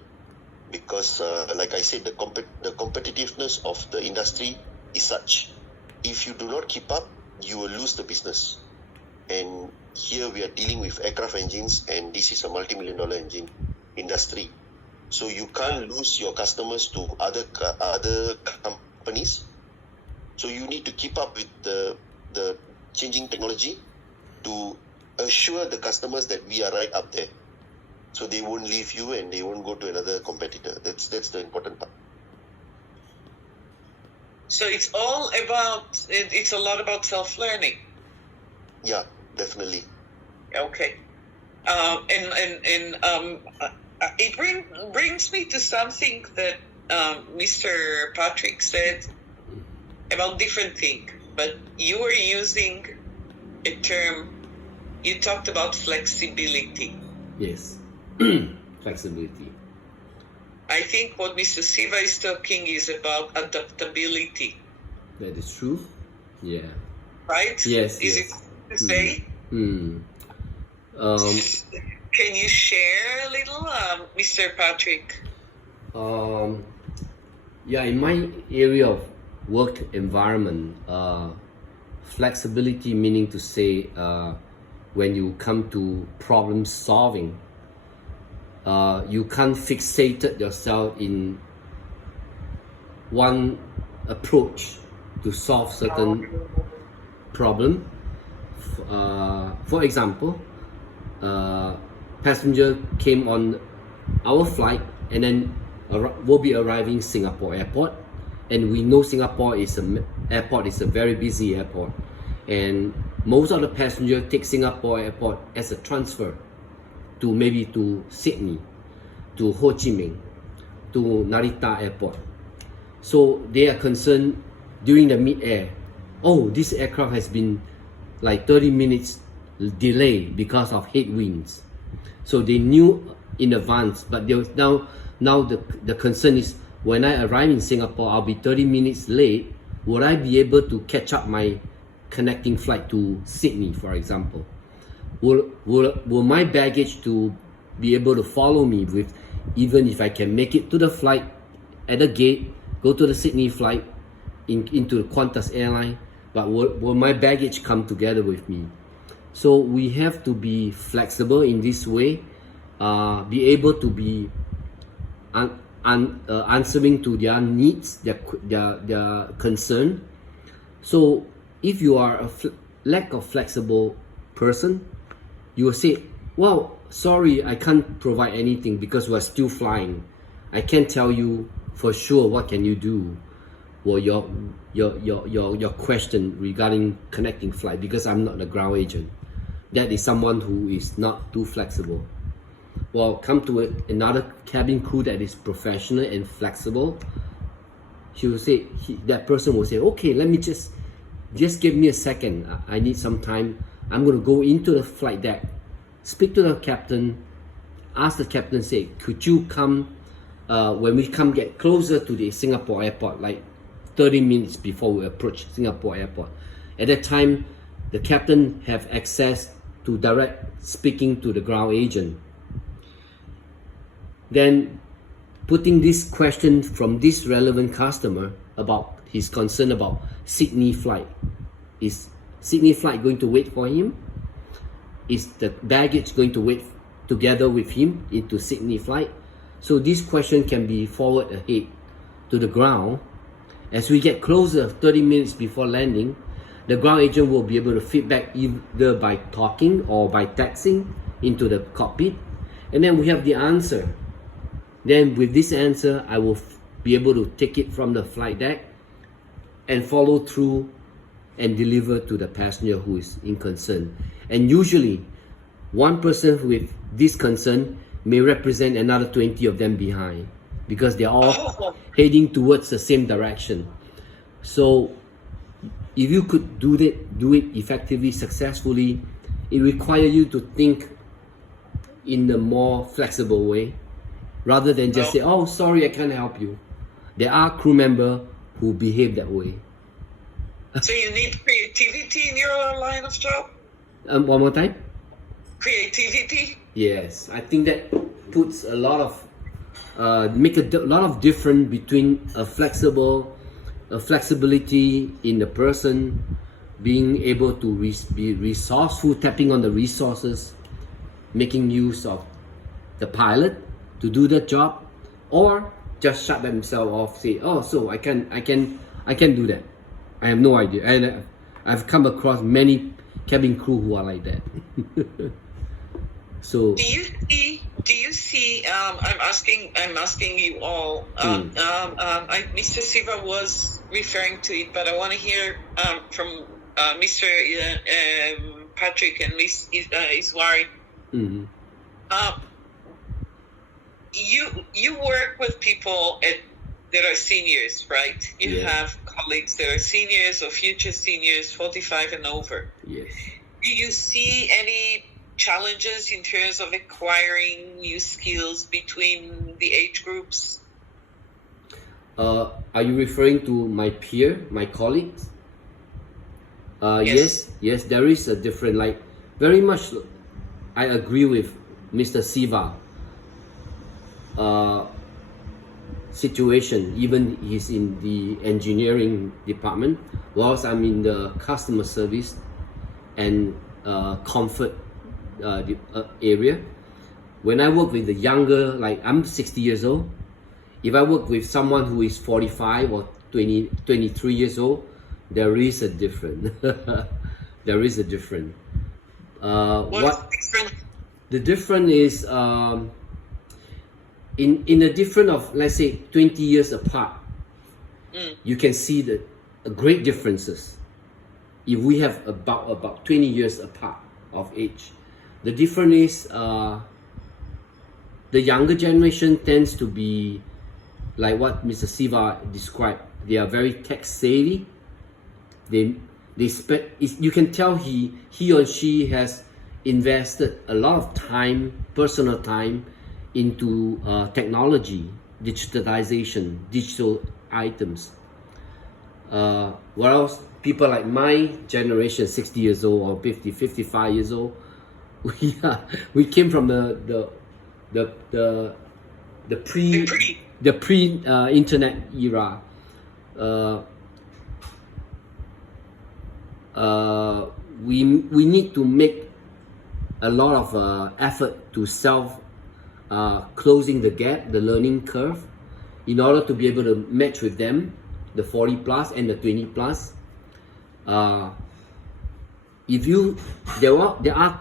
because, like I said, the competitiveness of the industry is such. If you do not keep up, you will lose the business. And here we are dealing with aircraft engines, and this is a multi-million-dollar engine industry. So you can't lose your customers to other companies. So you need to keep up with the changing technology to assure the customers that we are right up there. So they won't leave you and they won't go to another competitor. That's the important part. So it's all about, it's a lot about self-learning. Yeah, definitely. Okay. It brings me to something that Mr. Patrick said about different thing, but you were using a term, you talked about flexibility. Yes. Flexibility. I think what Mr. Siva is talking is about adaptability. That is true. Yeah. Right? Yes. Is yes. it to say? Can you share a little, Mr. Patrick? Yeah, in my area of work environment, flexibility meaning to say when you come to problem solving, you can't fixate yourself in one approach to solve certain problem. For example, passenger came on our flight and then will be arriving Singapore airport, and we know Singapore is a very busy airport, and most of the passenger take Singapore airport as a transfer to maybe to Sydney, to Ho Chi Minh, to Narita airport. So they are concerned during the mid-air, oh, this aircraft has been like 30 minutes delay because of headwinds. So they knew in advance, but they was now the concern is, when I arrive in Singapore, I'll be 30 minutes late. Will I be able to catch up my connecting flight to Sydney, for example? Will my baggage to be able to follow me with, even if I can make it to the flight at the gate, go to the Sydney flight into the Qantas airline, but will my baggage come together with me? So we have to be flexible in this way, be able to be answering to their needs, their concern. So if you are a lack of flexible person, you will say, well, sorry, I can't provide anything because we're still flying. I can't tell you for sure what can you do, or your question regarding connecting flight, because I'm not a ground agent. That is someone who is not too flexible. Well, come to another cabin crew that is professional and flexible. She will say, that person will say, okay, let me just give me a second. I need some time. I'm going to go into the flight deck, speak to the captain, ask the captain, say, could you come when we get closer to the Singapore airport, like 30 minutes before we approach Singapore airport. At that time, the captain have access to direct speaking to the ground agent. Then putting this question from this relevant customer about his concern about Sydney flight. Is Sydney flight going to wait for him? Is the baggage going to wait together with him into Sydney flight? So this question can be forwarded ahead to the ground. As we get closer, 30 minutes before landing, the ground agent will be able to feedback either by talking or by texting into the cockpit. And then we have the answer. Then with this answer, I will be able to take it from the flight deck and follow through and deliver to the passenger who is in concern. And usually, one person with this concern may represent another 20 of them behind, because they're all heading towards the same direction. So if you could do it effectively, successfully, it requires you to think in a more flexible way, rather than just say, "Oh, sorry, I can't help you." There are crew members who behave that way. So you need creativity in your line of job? One more time. Creativity? Yes, I think that puts a lot of make a lot of difference between a flexibility in the person being able to be resourceful, tapping on the resources, making use of the pilot to do the job, or just shut themselves off, say, "Oh, so I can do that." I have no idea, and I've come across many cabin crew who are like that. So Do you see? I'm asking you all. Mr. Siva was referring to it, but I want to hear from Mr. Patrick and Miss Iswari. mhm. You work with people that are seniors, right? You Yeah. have colleagues that are seniors or future seniors, 45 and over. Yes. Do you see any challenges in terms of acquiring new skills between the age groups? Are you referring to my peer, my colleagues? Yes. Yes, there is a different, like, very much, I agree with Mr. Siva. Situation, even he's in the engineering department, whilst I'm in the customer service and comfort area. When I work with the younger, like I'm 60 years old, if I work with someone who is 45 or 23 years old, there is a difference. There is a difference. What's different? The difference is in a difference of, let's say, 20 years apart, you can see the great differences. If we have about 20 years apart of age, the difference is the younger generation tends to be like what Mr. Siva described. They are very tech savvy. You can tell he or she has invested a lot of time, personal time, into technology, digitalization, digital items. Whereas people like my generation, 60 years old or 50, 55 years old, we came from the pre internet era. We need to make a lot of effort to closing the gap, the learning curve, in order to be able to match with them, the 40 plus and the 20 plus. There are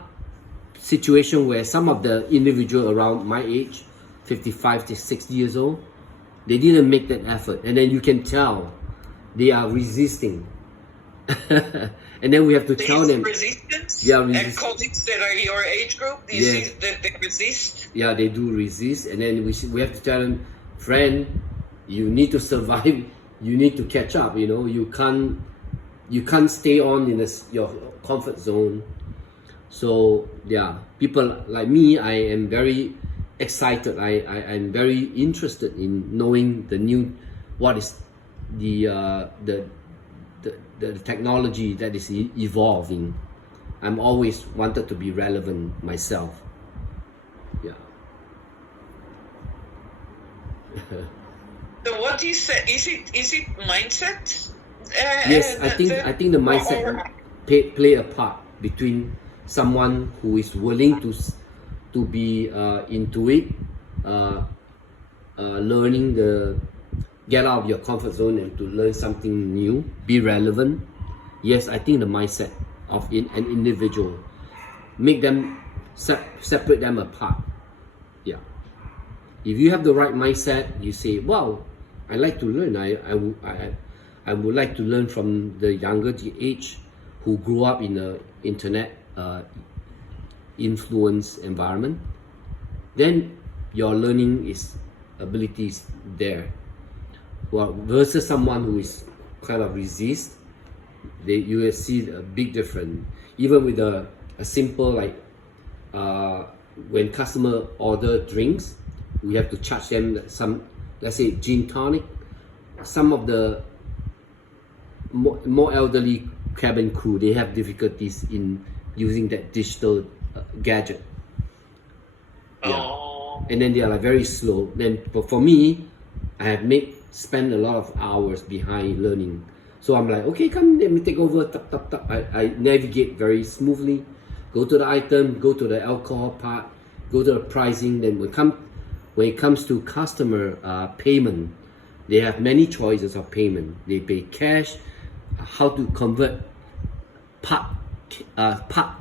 situations where some of the individual around my age, 55 to 60 years old, they didn't make that effort, and then you can tell they are resisting. And then we have to tell them resistance. they are And colleagues that are your age group, do you Yeah. see that they resist? Yeah, they do resist, and then we have to tell them, friend, you need to survive. You need to catch up. You can't stay on in your comfort zone. So yeah, people like me, I am very excited. I'm very interested in knowing what is the technology that is evolving. I'm always wanted to be relevant myself. Yeah. So what do you say? Is it mindset? Yes, I think the mindset play a part between someone who is willing to be into it, learning get out of your comfort zone and to learn something new, be relevant. Yes, I think the mindset of an individual make them separate them apart. Yeah. If you have the right mindset, you say, "Wow, I like to learn. I would like to learn from the younger age who grew up in the internet influence environment." Then your learning abilities there. Well, versus someone who is kind of resist, you will see a big difference. Even with a simple like when customer order drinks, we have to charge them some, let's say gin tonic. Some of the more elderly cabin crew, they have difficulties in using that digital gadget. Oh. And then they are like very slow. Then, but for me, I have spent a lot of hours behind learning. So I'm like, okay, come, let me take over. Tap, tap, tap. I navigate very smoothly. Go to the item, go to the alcohol part, go to the pricing. Then when it comes to customer payment, they have many choices of payment. They pay cash, how to convert part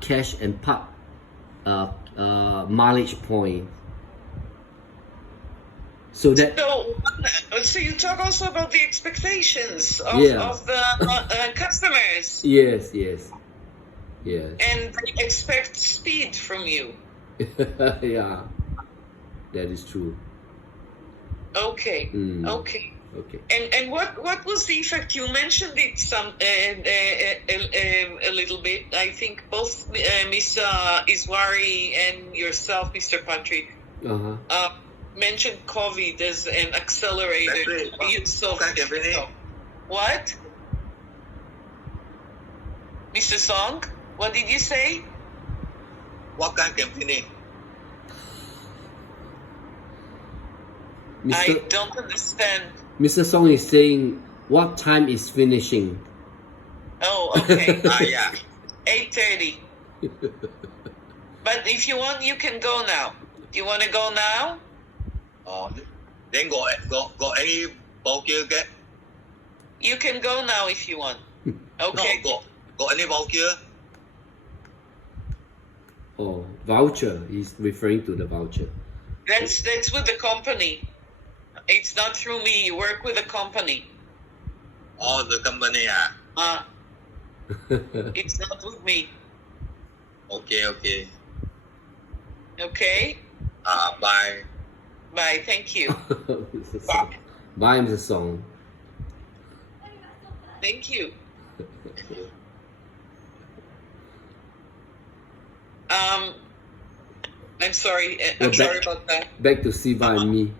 cash and part mileage point. So you talk also about the expectations of, Yeah. of the customers, yes. and they expect speed from you. Yeah, that is true. Okay. Mm. Okay. Okay. And what was the effect? You mentioned it a little bit. I think both Mr. Iswari and yourself, Mr. Patrick, Uh-huh. mentioned COVID as an accelerator to the use of what? Mr. Song, what did you say? What kind of company? I don't understand. Mr. Song is saying, what time is finishing? Oh, okay. Yeah. 8:30. But if you want, you can go now. Do you want to go now? Then got any voucher get? You can go now if you want. Okay. No, got any voucher? Oh, voucher. He's referring to the voucher. That's with the company. It's not through me. You work with a company. Oh, the company It's not with me. Okay. Okay? Bye. Bye. Thank you. Mr. Song. Bye, Mr. Song. Thank you. I'm sorry. I'm sorry about that. Back to Siva and me.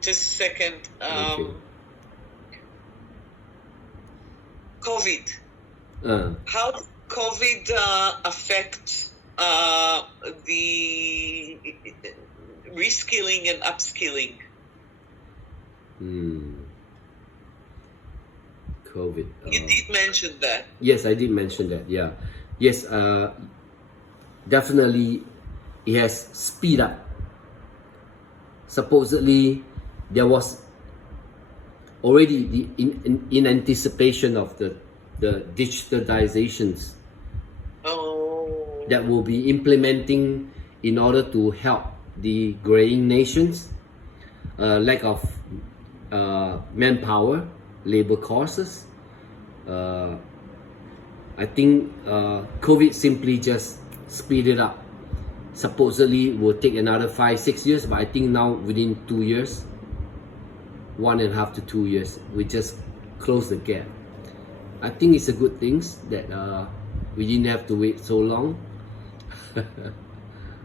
Just a second. Okay. COVID. How did COVID affect the reskilling and upskilling? COVID. You did mention that. Yes, I did mention that. Yeah. Yes. Definitely, it has speed up. Supposedly, there was already in anticipation of the digitalizations that will be implementing in order to help the graying nations, lack of manpower, labor costs. I think COVID simply just speeded up. Supposedly will take another 5-6 years, but I think now within 2 years, 1.5 to 2 years, we just close the gap. I think it's a good thing that we didn't have to wait so long.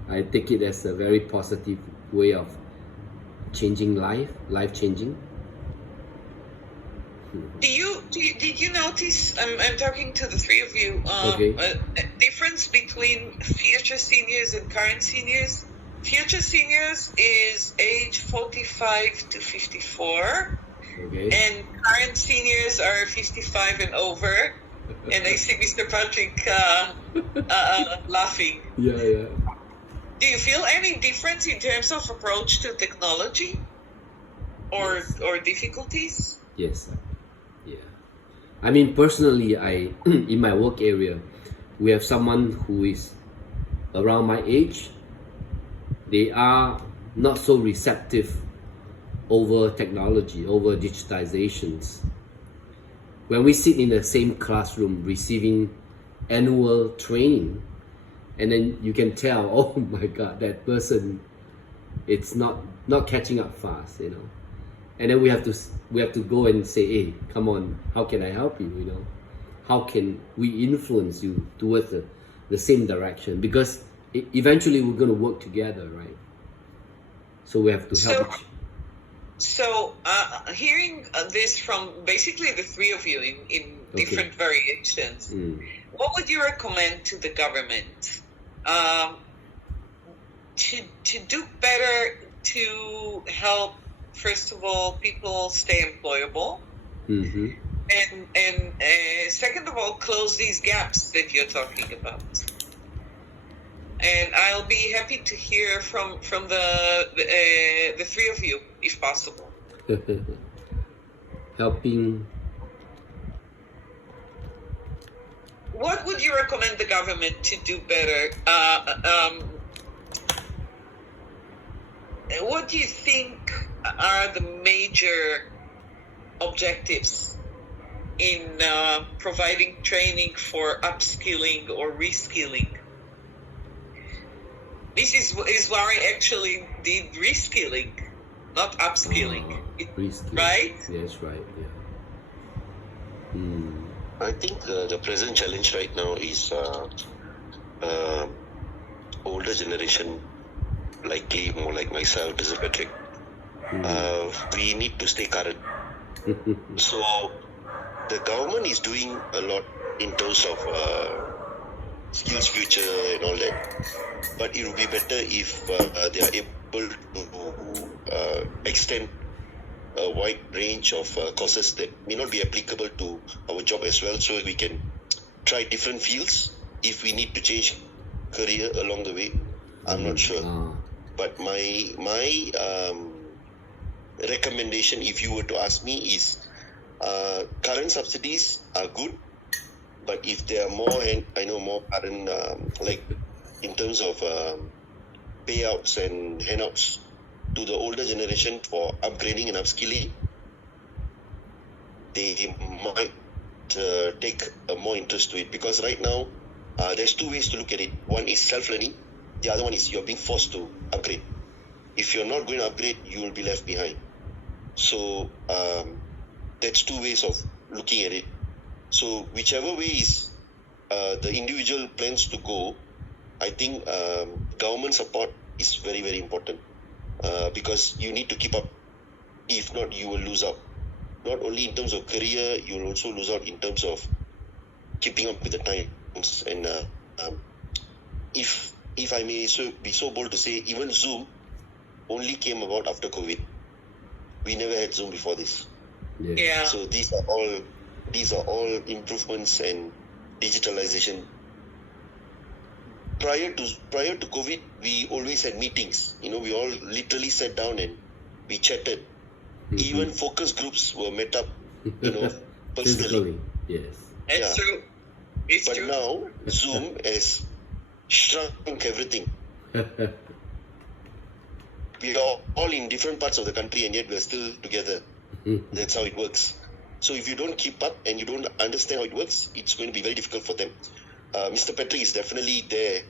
I take it as a very positive way of changing life changing. Did you notice? I'm talking to the three of you. Okay. A difference between future seniors and current seniors. Future seniors is age 45 to 54, Okay. and current seniors are 55 and over. And I see Mr. Patrick laughing. Yeah. Do you feel any difference in terms of approach to technology, or difficulties? Yes. Yeah. I mean, personally, in my work area, we have someone who is around my age. They are not so receptive over technology, over digitizations. When we sit in the same classroom receiving annual training, and then you can tell, oh my God, that person, it's not catching up fast, and then we have to go and say, hey, come on, how can I help you? You know, how can we influence you towards the same direction? Because eventually we're going to work together, right? So we have to help. So, hearing this from basically the three of you in different variations, what would you recommend to the government to do better to help, first of all, people stay employable, and second of all, close these gaps that you're talking about? And I'll be happy to hear from the three of you, if possible. Helping. What would you recommend the government to do better? What do you think are the major objectives in providing training for upskilling or reskilling? This is where I actually did reskilling, not upskilling. Reskilling. Right? Yes, right. Yeah. I think the present challenge right now is older generation, likely more like myself, Mr. Patrick. We need to stay current. So the government is doing a lot in terms of skills future and all that, but it would be better if they are able to extend a wide range of courses that may not be applicable to our job as well, so we can try different fields if we need to change career along the way. I'm not sure, but my recommendation, if you were to ask me, is current subsidies are good, but if there are more, and I know more current, like in terms of payouts and handouts to the older generation for upgrading and upskilling, they might take a more interest to it. Because right now, there's two ways to look at it. One is self-learning. The other one is you're being forced to upgrade. If you're not going to upgrade, you will be left behind. So that's two ways of looking at it. So whichever way is the individual plans to go, I think government support is very, very important, because you need to keep up. If not, you will lose out. Not only in terms of career, you will also lose out in terms of keeping up with the times. And if I may be so bold to say, even Zoom only came about after COVID. We never had Zoom before this. Yeah. So these are all improvements and digitalization. Prior to COVID, we always had meetings. We all literally sat down and we chatted. Even focus groups were met up, personally. Yes. It's true. It's but true. now Zoom has shrunk everything. We are all in different parts of the country, and yet we are still together. That's how it works. So if you don't keep up and you don't understand how it works, it's going to be very difficult for them. Mr. Patrick is definitely there,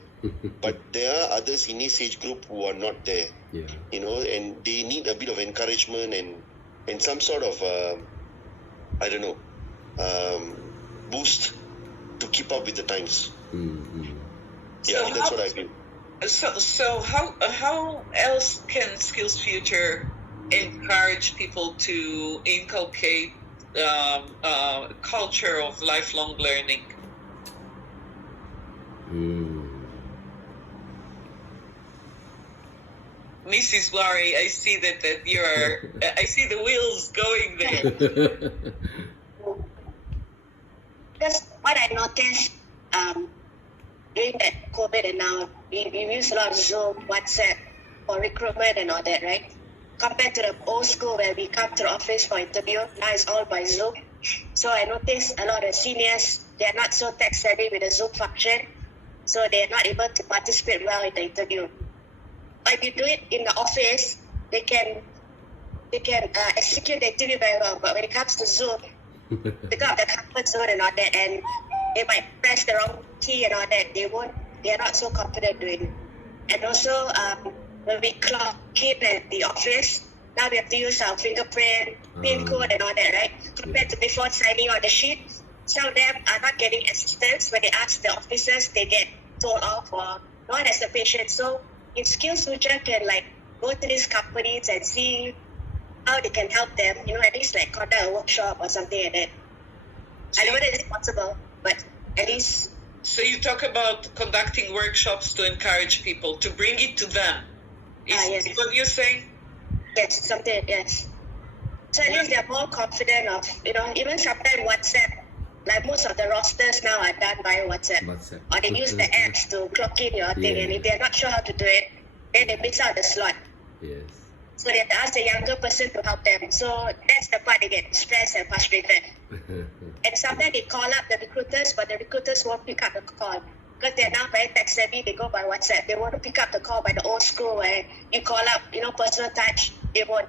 but there are others in his age group who are not there. Yeah. And they need a bit of encouragement and some sort of boost to keep up with the times. Yeah, So that's what I feel. So how else can Skills Future encourage people to inculcate culture of lifelong learning? Mrs. Wari, I see that you're. I see the wheels going there. That's what I noticed during that COVID, and now we use a lot of Zoom, WhatsApp for recruitment and all that, right? Compared to the old school where we come to the office for interview, now it's all by Zoom. So I noticed a lot of seniors, they're not so tech savvy with the Zoom function, so they're not able to participate well in the interview. But if you do it in the office, they can execute the interview very well. But when it comes to Zoom, they got the comfort zone and all that, and they might press the wrong key and all that. They are not so confident doing it. And also, when we clock in at the office, Now we have to use our fingerprint, PIN code, and all that, right? Compared to before signing on the sheet, some of them are not getting assistance. When they ask the officers, they get told off or no one has the patience. So if SkillsFuture can like go to these companies and see how they can help them, at least like conduct a workshop or something like that. I don't know whether it's possible, but at least. So you talk about conducting workshops to encourage people, to bring it to them. Is Yes. what you're saying? Yes, something, yes. So at least they're more confident of, even sometimes WhatsApp, like most of the rosters now are done by WhatsApp. Or they use the apps to clock in your thing, and if they're not sure how to do it, then they miss out the slot. Yes. So they have to ask the younger person to help them. So that's the part they get stressed and frustrated. And sometimes they call up the recruiters, but the recruiters won't pick up the call. Because they're now very tech savvy, they go by WhatsApp. They want to pick up the call by the old school where you call up, personal touch. They won't.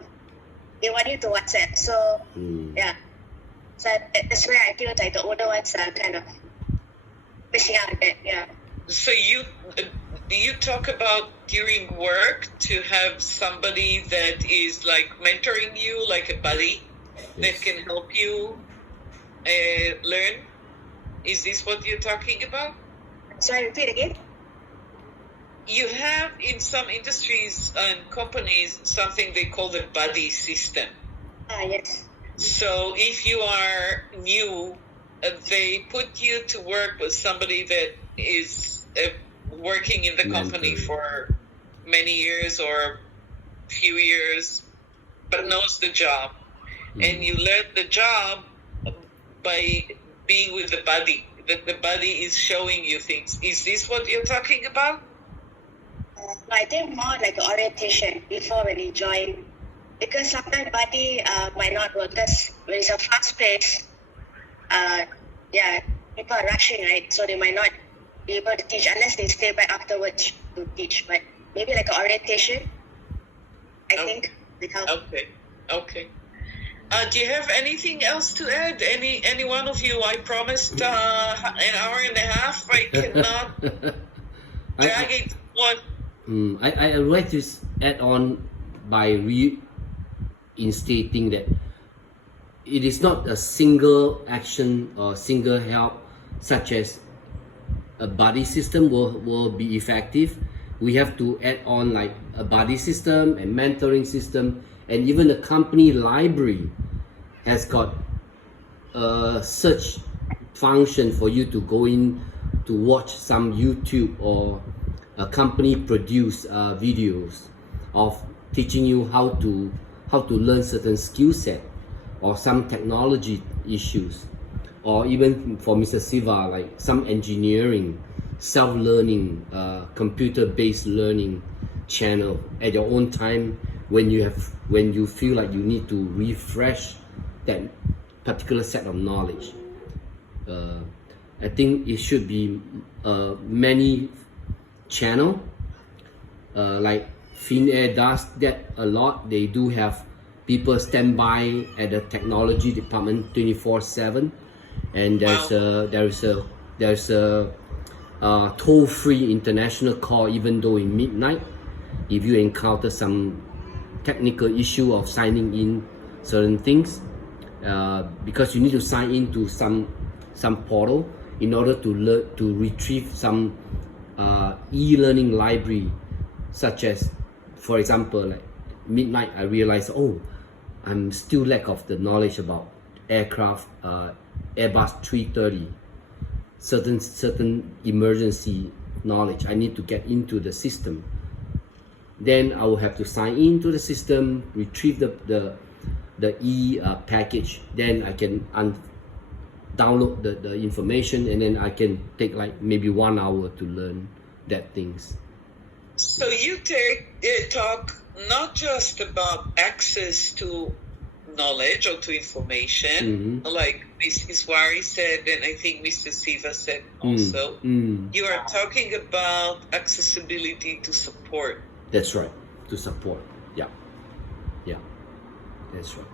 They want you to WhatsApp. So, yeah. So that's where I feel like the older ones are kind of missing out a bit, yeah. So do you talk about during work to have somebody that is like mentoring you, like a buddy that can help you learn? Is this what you're talking about? Sorry, repeat again. You have in some industries and companies something they call the buddy system. Yes. So if you are new, they put you to work with somebody that is working in the company for many years or few years, but knows the job. And you learn the job by being with the buddy. That the buddy is showing you things. Is this what you're talking about? I think more like orientation before when you join. Because sometimes buddy might not work. Because when it's a fast pace, people are rushing, right? So they might not be able to teach unless they stay back afterwards to teach. But maybe like orientation, I think would help. Okay. Do you have anything else to add? Any one of you? I promised an hour and a half. I cannot drag it on. I would like to add on by reinstating that it is not a single action or single help such as a buddy system will be effective. We have to add on like a buddy system and mentoring system, and even the company library has got a search function for you to go in to watch some YouTube or a company produce videos of teaching you how to learn certain skill set or some technology issues, or even for Mr. Siva like some engineering, self-learning, computer-based learning channel at your own time when you feel like you need to refresh that particular set of knowledge. I think it should be many channel, like Finnair does that a lot. They do have people stand by at the technology department 24/7, and there's a toll-free international call even though in midnight if you encounter some technical issue of signing in certain things, because you need to sign into some portal in order to retrieve some e-learning library, such as, for example, like midnight I realized, I'm still lack of the knowledge about aircraft, Airbus 330, certain emergency knowledge I need to get into the system. Then I will have to sign into the system, retrieve the package, then I can download the information, and then I can take like maybe 1 hour to learn that things. So you talk not just about access to knowledge or to information, like Mrs. Wari said, and I think Mr. Siva said also. You are talking about accessibility to support. That's right, to support. Yeah, that's right.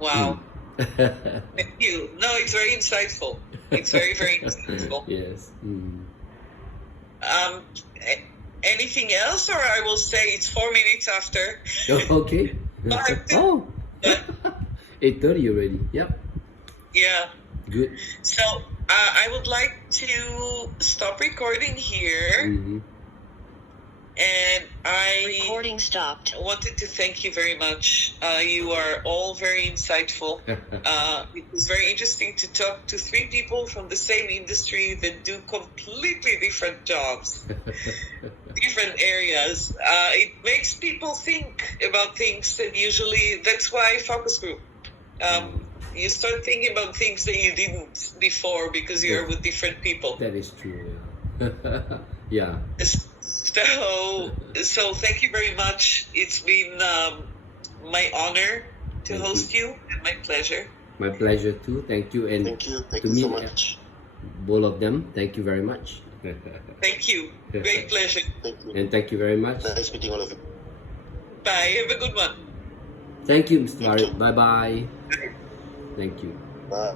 Wow. Thank you. No, it's very insightful. It's very, very insightful. Yes. Anything else, or I will say it's 4 minutes after. Okay. Oh, 8:30 already. Yep. Yeah. Good. So I would like to stop recording here, Mm-hmm. and I Recording stopped. wanted to thank you very much. You are all very insightful. It was very interesting to talk to three people from the same industry that do completely different jobs, different areas. It makes people think about things that usually, that's why focus group. You start thinking about things that you didn't before because you're with different people. That is true. Yeah. Yeah. So thank you very much. It's been my honor to Thank host you and my pleasure. My pleasure too. Thank you. And Thank you. Thank to you me, so much. both of them, thank you very much. Thank you. Great pleasure. Thank you. And thank you very much. Nice meeting all of you. Bye. Have a good one. Thank you, Mr. Thank you. Farid. Bye bye. Thank you. Bye.